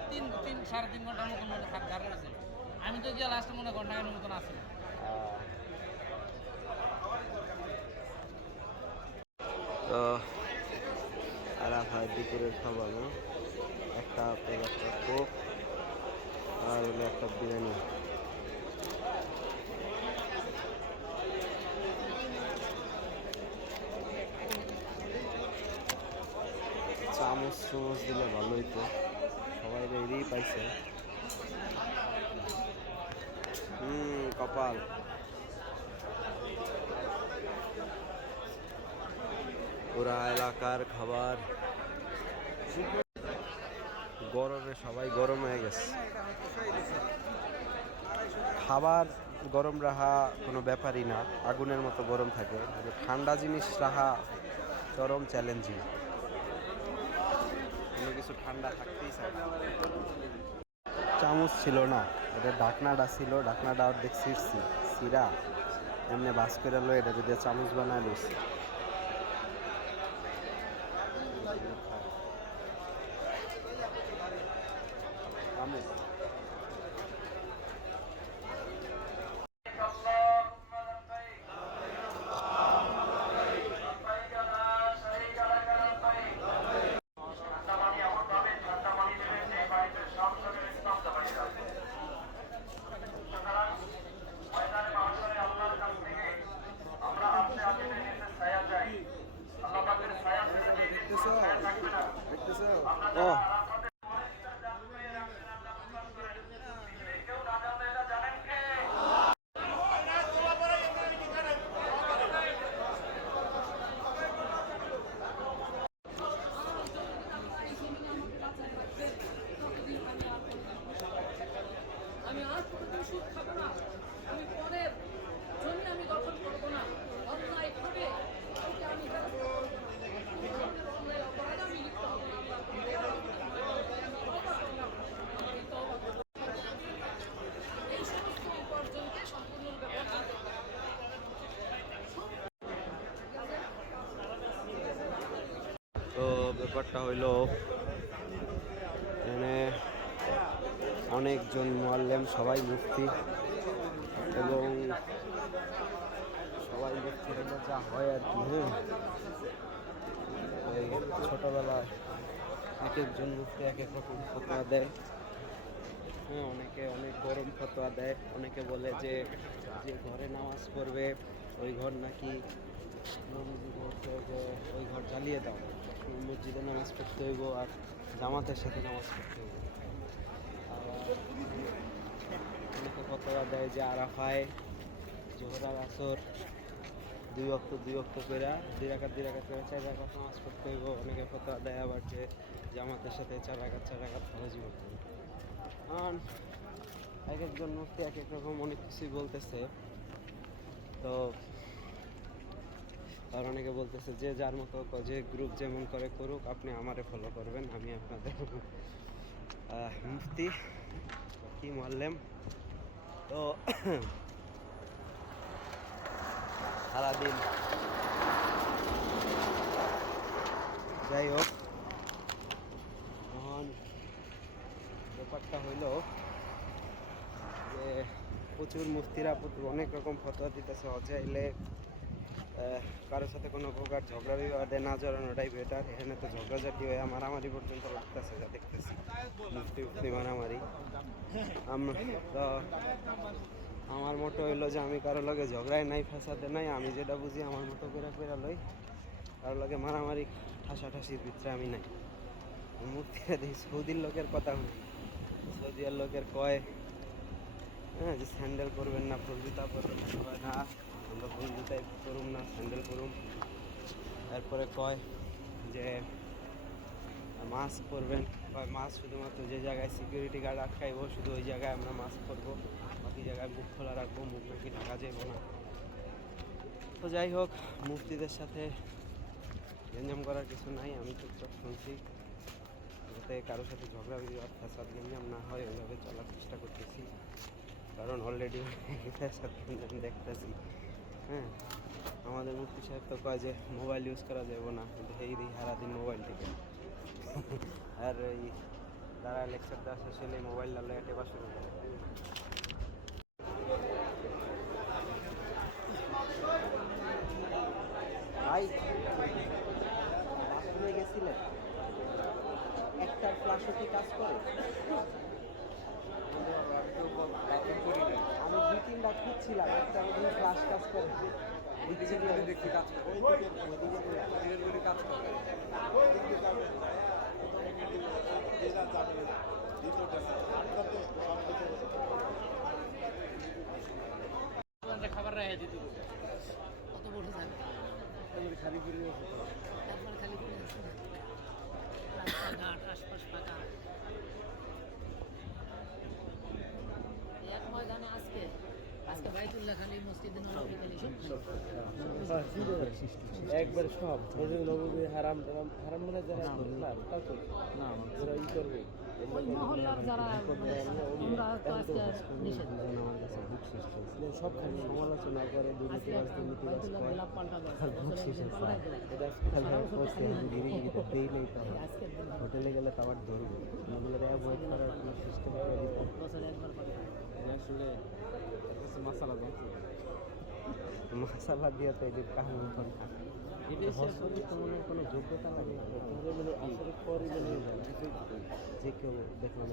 3.5 ঘন্টার মতন দাঁড়িয়ে আছে, আমি তো গিয়ে লাস্টে মনে ঘন্টার মতন আছি। তো আরাফার দুপুরের খাবার একটা আপেল, একটা কোক, আর হলো একটা বিরিয়ানি। চামচ দিলে ভালো হইতো, সবাই রেডি পাইছে। কপাল পুরা এলাকার খাবার গরমে সবাই গরম হয়ে গেছে। খাবার গরম রাখা কোনো ব্যাপারই না, আগুনের মতো গরম থাকে, কিন্তু ঠান্ডা জিনিস রাখা চরম চ্যালেঞ্জিং। কোনো কিছু ঠান্ডা থাকতেই চায় না। চামচ ছিল না, এটা ঢাকনাটা ছিল, ঢাকনাটা অর্ধেক ছিঁড়ছি, সিরা এমনি বাস করে লো, এটা যদি চামচ বানায় লইছি। ও আমি আর কোনোদিন সুদ খাবো না, আমি পরের জন্য আমি দখল করবো না, অন্যায় করে আমি অপরাধ আমি লিপ্ত হবো না। এই সমস্ত উপার্জনকে সম্পূর্ণ ব্যবহার করতে হবে। তো ব্যাপারটা হইলো এখানে অনেকজন মুআল্লিম, সবাই মুফতি, এবং সবাই মুফতি হলে যা হয় আর কি। এই ছোটোবেলায় এক একজন মুফতি এক এক রকম ফতোয়া দেয়। হ্যাঁ, অনেকে অনেক গরম ফতোয়া দেয়। অনেকে বলে যে যে ঘরে নামাজ পড়বে ওই ঘর নাকি নবীজি বলছে যে ওই ঘর জ্বালিয়ে দাও, মসজিদে নামাজ পড়তে হইব আর জামাতের সাথে নামাজ পড়তে হইব। অনেকে ফতোয়া দেয় যে আরাফায় জোহর আর আসর 2 ওয়াক্ত করে 2 রাকাত করে 4 রাকাত নামাজ পড়তে হইব। অনেকে ফতোয়া দেয় আবার যে জামাতের সাথে 4 রাকাত ফরজই পড়তে হইব। এক একজন মুফতি এক এক রকম অনেক কিছুই বলতেছে। তো আর অনেকে বলতেছে যে যার মতো যে গ্রুপ যেমন করে করুক, আপনি আমারে ফলো করবেন, আমি আপনাদের মুফতি কি মুআল্লিম। তো সারাদিন যাই হোক, এখন ব্যাপারটা হইল যে প্রচুর মুফতিরা অনেক রকম ফতোয়া দিতেছে। হজে এলে কারোর সাথে কোনো প্রকার ঝগড়া বিবাদে না জড়ানোটাই বেটার। এখানে তো ঝগড়াঝাটি হয়ে মারামারি পর্যন্ত লাগতেছে, যা দেখতেছি মুফতি মারামারি। তো আমার মতো হইলো যে আমি কারো লগে ঝগড়ায় নাই, ফেসাদে নাই, আমি যেটা বুঝি আমার মতো করে লই। কারো লগে মারামারি ঠাসাঠাসির ভিতরে আমি নাই। মুফতিরা দেখি সৌদির লোকের কথা শুনি, সৌদিয়ার লোকের কয় হ্যাঁ যে স্যান্ডেল করবেন না, ফুল জুতা পরবেন না, আমরা ফুল জুতাই করুম না, স্যান্ডেল করুম। তারপরে কয় যে মাস্ক পরবেন, কয় মাস্ক শুধুমাত্র যে জায়গায় সিকিউরিটি গার্ড আটকাইব শুধু ওই জায়গায় আমরা মাস্ক পরবো, বাকি জায়গায় মুখ খোলা রাখবো, মুখ নাকি ঢাকা যাইব না। তো যাই হোক, মুফতিদের সাথে গেঞ্জাম করার কিছু নাই, আমি চুপচাপ শুনছি, যাতে কারোর সাথে ঝগড়া বিবাদ ফ্যাসাদ গেঞ্জাম না হয় ওইভাবে চলার চেষ্টা করতেছি। কারণ অলরেডি ফ্যাসাদ গেঞ্জাম দেখতেছি। হ্যাঁ, আমাদের মুফতি সাহেব তো কয় যে মোবাইল ইউজ করা যাবে না, কিন্তু এই দিই সারাদিন মোবাইল থেকে আর এই যারা লেকচার দেওয়া শেষ হলে মোবাইল ডালে টেপা শুরু করে। ভাই বাথরুমে গেছিলেন, একটা ফ্লাশও কি কাজ করে? আমি 2-3টা খুঁজছিলাম, একটা মধ্যে ফ্লাশ কাজ করে, দেখছি কাজ করে, কাজ করে। খাবার রাখা দিতে কত বড় জায়গা, খালি আজকের দিন হলো বিকেলে এসে একবার সব মসজিদ নববী হারাম টারাম হারাম মানে যারা না তা তো না ওরা ই করবে ওই মহল্লার যারা আমরা তো আজকে নিষেধ সব খালি সমালোচনা করে আজকে বাইতুল্লাহ গোলাপ পাল্টাবে আজকের দিন হোটেলে গেলে তো আবার ধরবো এগুলো অ্যাভয়েড করার কোনো সিস্টেম বছরে একবার পাল্টাবে আসলে মশালা মশালা দিয়ে তো এই যে কাহিনী করে থাকে এটাই হসপিটালে তোমার কোনো যোগ্যতা লাগে মানে আসলে পরে যে কেউ দেখলাম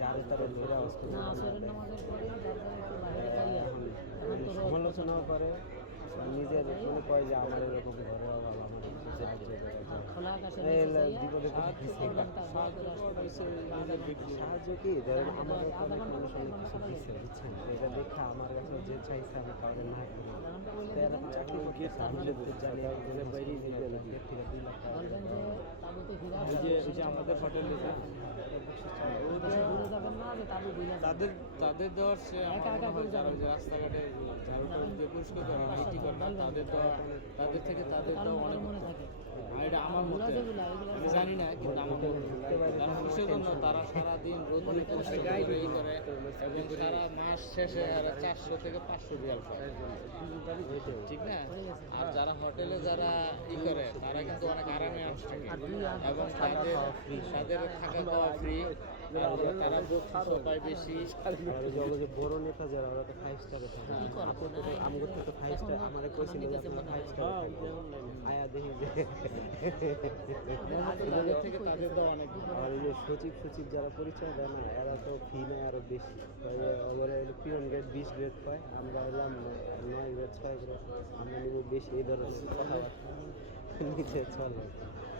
যারে তারে ধরে আসতে না আসরের নামাজের পরে যার যারা একটু বাইরে যাইয়া এখন তো সমালোচনাও করে নিজের মনে কয় যে আমার এরকম ঘরে অভাব আমার খোলা আকাশে বিপদে সাহায্য কি ধরেন আমার অনেক মানুষের কিছু দিচ্ছে বুঝছেন এটা দেখে আমার কাছে যে চাইছে আমি কাউকে না করি চাকরি করতে বলবেন যে তাবুতে ঘিরা যে আমাদের হোটেলে বেশি দূরে যাবেন না যে তাবু বুঝা তাদের তাদের দেওয়ার সে একা একা করে যারা যে রাস্তাঘাটে ঝাড়ু টাড়ু দিয়ে পরিষ্কার করে হাইটি করে তাদের দেওয়া তাদের থেকে তাদের দেওয়া অনেক মনে থাকে আর এটা আমার মতে আমি জানি না কিন্তু আমার মতে কারণ কিসের জন্য তারা সারাদিন রোদ্রে কষ্ট করে এই করে এবং সারা মাস শেষে আর 400 থেকে 500 রিয়াল পায় ঠিক না আর যারা হোটেলে যারা ই করে তারা কিন্তু অনেক আরামে আসছে এবং তাদের থাকা খাওয়া ফ্রি আর তারা বক্সিসও পায় বেশি বড় নেতা যারা ওরা তো 5 স্টারে থাকে আমাদের তো 5 স্টার আমাদের কইছিল 5 স্টার আয়া দেখি যে তাদের থেকে তাদের দেওয়া অনেক আর এই যে সচিব যারা পরিচয় দেয় না এরা তো ফি নেয় আরো বেশি ওরা পিয়ন গ্রেড 20 গ্রেড পায় আমরা এলাম 9 গ্রেড 6 গ্রেড আমরা নিব বেশি এই ধরনের কথাবার্তা নিচে চলে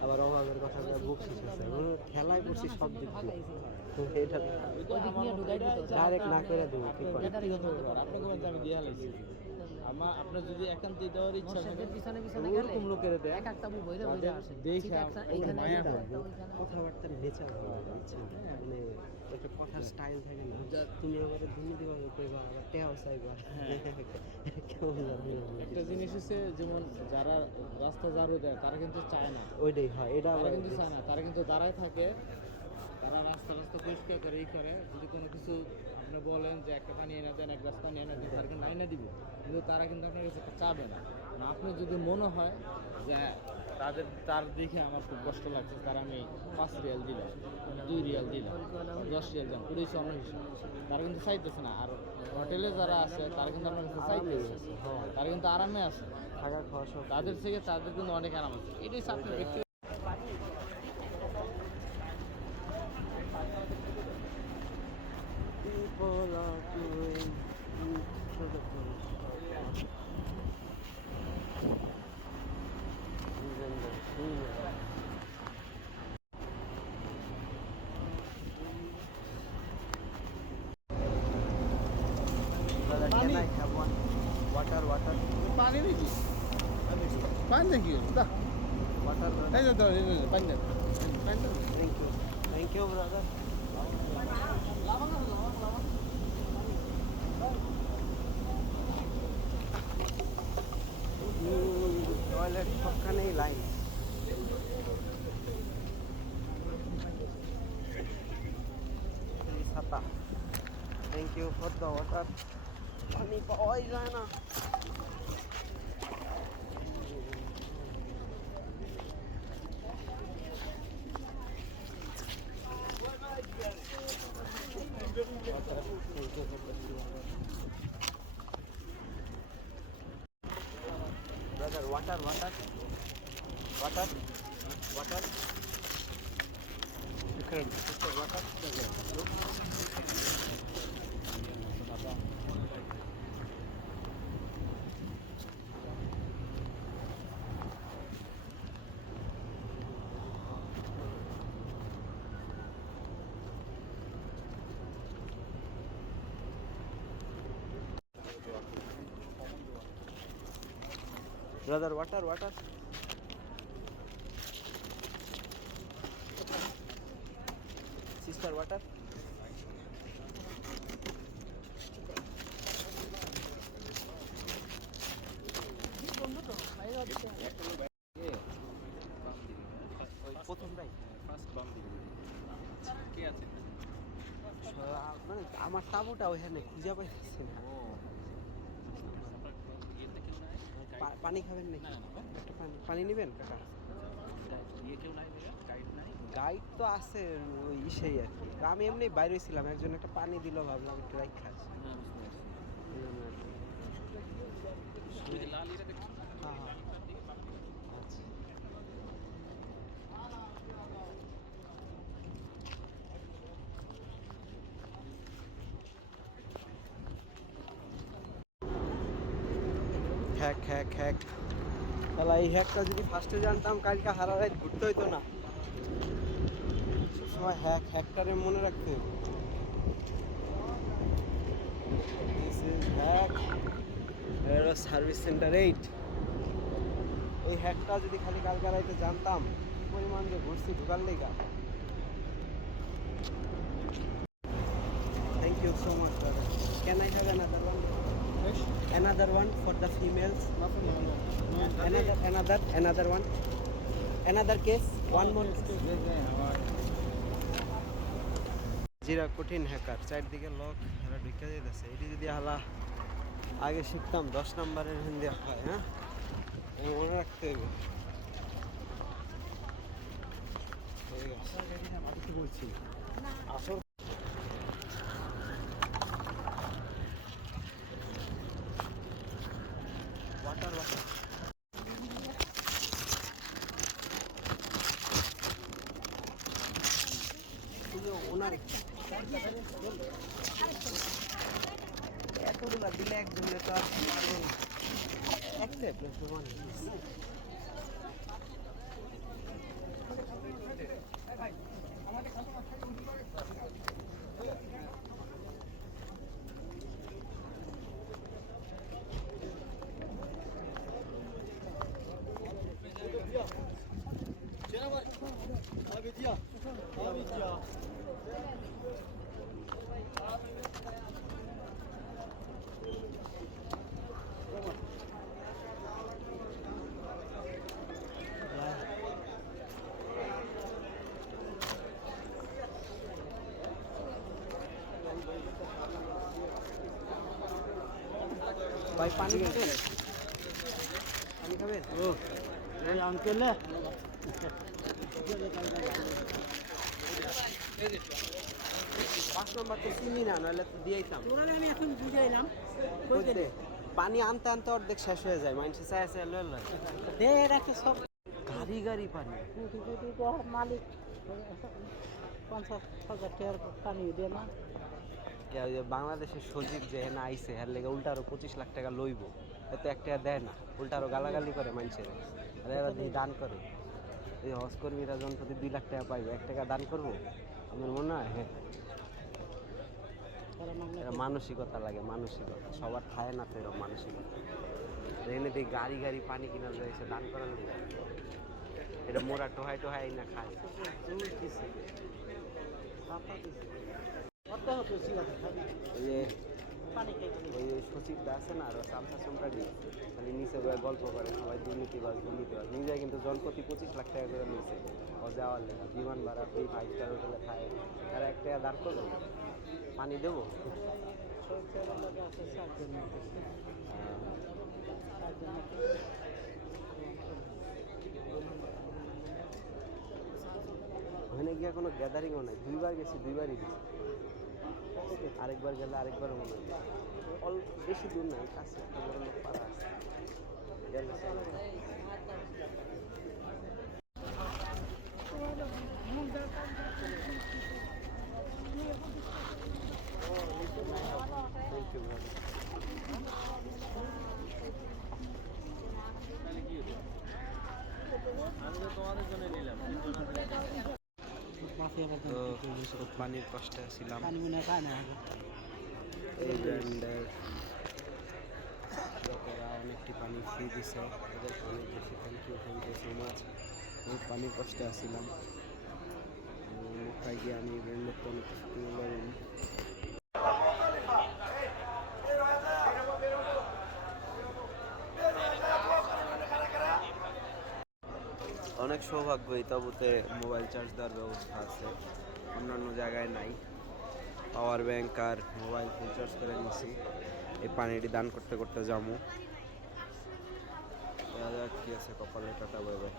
আবার অভাবের কথা বকশিস আছে খেলায় পড়ছি সব দিক দিয়ে এটা ডাইরেক্ট না করে দেবো কি করে আপনাকে বলতে আমি দিয়ে হালাইছি আমার আপনার যদি একান্ত দেওয়ার ইচ্ছা থাকে পিছনে পিছনে গেলে ওরকম লোকের দেয় এক একটা বই বইরে বইরে আসে দেখে এইখানে মায়া করে কথাবার্তার নেচার ভালো বুঝছেন মানে একটা কথার স্টাইল থাকে না তুমি আমার দুর্নীতি ভাবে কইবা আবার টেহাও চাইবা কেমন জানি একটা জিনিস হচ্ছে যেমন যারা রাস্তা ঝাড়ু দেয় তারা কিন্তু চায় না ওইটাই হয় এটা তারা আবার কিন্তু চায় না তারা কিন্তু দাঁড়ায় থাকে তারা রাস্তা পরিষ্কার করে এই করে যদি কোনো কিছু আপনি বলেন যে একটা পানি এনে দেন এক গ্লাস পানি এনে দেন তারা কিন্তু আইনা দিবে কিন্তু তারা কিন্তু আপনার কাছে চাবে না আপনি যদি মনে হয় যে তার দেখে আমার খুব কষ্ট লাগছে তার আমি 5 রিয়াল দিলাম 2 রিয়াল দিলাম 10 রিয়াল দিলাম ওটাই অন্য হিসাব তারা কিন্তু চাইতেছে না আর হোটেলে যারা আছে তারা কিন্তু আপনার কাছে চাইতেছে তারা কিন্তু আরামে আছে থাকা খাওয়া সব তাদের থেকে তাদের কিন্তু অনেক আরাম আছে এটাই আপনার ব্যক্তি people are doing to the even the funeral. Brother, can I have one? Water. পানি নাকি পানি নাকি Water, brother. এই যে পানি দেন Thank you, brother. টয়লেট সবখানেই লাইন ছাতা thank you for the water পানি পাওয়াই যায় না Brother, water. Brother, water. Sister, water. প্রথমটাই ফার্স্ট লং দিকে কে আছে মানে আমার তাবুটা ওখানে খুঁজে পাইতেছি না। ইয়েতে কেউ নাই পানি খাবেন নাকি? একটা পানি নেবেন কাকা? ইয়ে কেউ নাই গাইড নাই গাইড তো আছে ওই ইসেই আর কি। আমি এমনি বাইরে ছিলাম, একজন একটা পানি দিল, ভাবলাম একটু রাইখ খাস। লাল ইয়েটা দেখছো হ্যাঁ হ্যাঁ আচ্ছা। হ্যাক হ্যাক হ্যাক, তাহলে এই হ্যাকটা যদি ফার্স্টে জানতাম কালকে হারা রাত ঘুরতে হইতো না। সবসময় হ্যাকটারে মনে রাখতে হবে। This is hack arrow service centre 8। এই হ্যাকটা যদি খালি কালকে রাতে জানতাম কি পরিমাণ যে ঘুরছি ঢুকার লেগা। Thank you so much brother. Can I have another one? Another one for the females. Another one. Another case. One more. জিরা কঠিন হ্যাকার, চারদিকে লক, এরা ঢুকে যেতেছে। এটি যদি হালা আগে শিখতাম 10 নম্বরের হিন্দি হয়। হ্যাঁ, মনে রাখতে হবে। বলছি আসল ওয়াটার ওয়াটার ওনার এতগুলা দিলে একজনে তো আর পারবেন। অ্যাকসেপ্ট মানে ভাই পানি খাবেন? পানি খাবেন? ও আঙ্কেল পাঁচ নম্বর তো চিনি না, নাহলে তো দিয়েইতাম। আমি এখন বুঝাইলাম পানি আনতে আনতে অর্ধেক শেষ হয়ে যায়। মানুষে চায় চায় লয় দে রাখে সব গাড়ি গাড়ি পানি। মালিক 50,000 টাকার পানি দিয়ে না। বাংলাদেশের সজীব যে হেনা আইসে হ্যার লেগে উল্টা আরো 25 লাখ টাকা লইব, এত 1 টাকা দেয় না, উল্টা আরো গালাগালি করে মানুষের। আর এরা যদি দান করে, এই হজ কর্মীরা যখন প্রতি 2 লাখ টাকা পাইবে, 1 টাকা দান করবো আমার মনে হয়। হ্যাঁ, এরা মানসিকতা লাগে, মানসিকতা সবার খায় না তো এরকম মানসিকতা। এনে দিয়ে গাড়ি গাড়ি পানি কিনা যাইছে দান করার লেগে। এটা মোরা টোহাই টোহাই না খায়। ওই সচিবটা আছে না, আরো চামচা চুমটা দিয়ে খালি নিচে গল্প করে সবাই দুর্নীতিবাজ দুর্নীতিবাজ। নিজে কিন্তু জনপ্রতি 25 লাখ টাকা করে নিয়েছে ও যাওয়ার লেগে। বিমান ভাড়া ফ্রি, 5 স্টার হোটেলে খায়। তারা 1 টাকা দাঁড় করবো, পানি দেবো। ওখানে গিয়ে কোনো গ্যাদারিংও নাই। 2বার গেছি, 2বারই দিচ্ছি। আরেকবার গেলে আরেকবারও মনে হয়। বেশি দূর নাই, কাছে একটা বড় লোক পাড়া আছে, গেলে থ্যাংক ইউ ভাই। আমি তো তোমাদের জন্য নিলাম। তো পানির কষ্টে ছিলাম। পানি মনে খায় না এই ব্র্যান্ডের লোকেরা অনেকটি পানি ফ্রি দিছে, ওদেরকে অনেক বেশি থ্যাংক ইউ সো মাচ। আমি পানির কষ্টে আসছিলাম, মুখায় গিয়ে আমি ব্র্যান্ডের তো অনেক অনেক সৌভাগ্য এই তাঁবুতে মোবাইল চার্জ দেওয়ার ব্যবস্থা আছে, অন্যান্য জায়গায় নাই। পাওয়ার ব্যাংক আর মোবাইল ফুল চার্জ করে নিছি। এই পানিটি দান করতে করতে যাবো। দেখা যাক কি আছে কপালে। Tata, bye bye.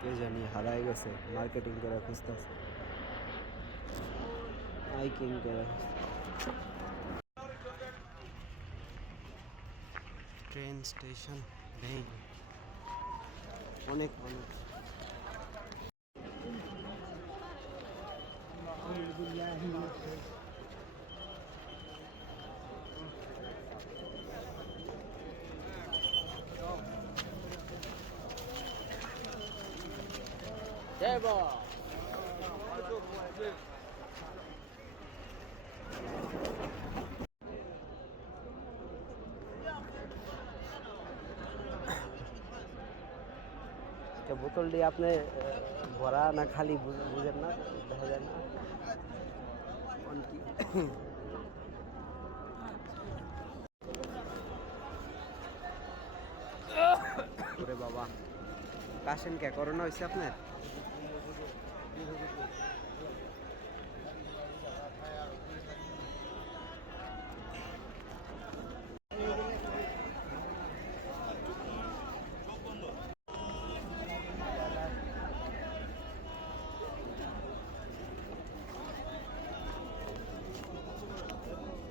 কে জানি হারাই গেছে, মার্কেটিং করে খুঁজতেছে, হাইকিং করে। ট্রেন স্টেশন নেই, অনেক মানুষ। বোতলটি আপনি ভরা না খালি বুঝেন না, দেখা যায় না। ওরে বাবা, কাশেন কে করোনা হয়েছে আপনার?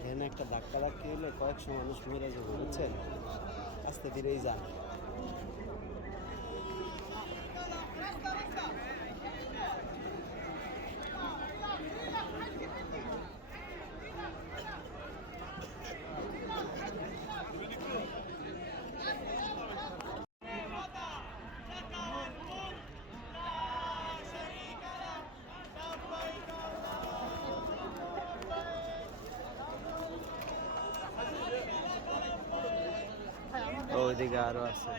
এখানে একটা ধাক্কা ধাক্কি হলে কয়েকশো মানুষ মরে যাবে, বুঝছেন? আস্তে ধীরেই যান। ওইদিকে আরো আছে।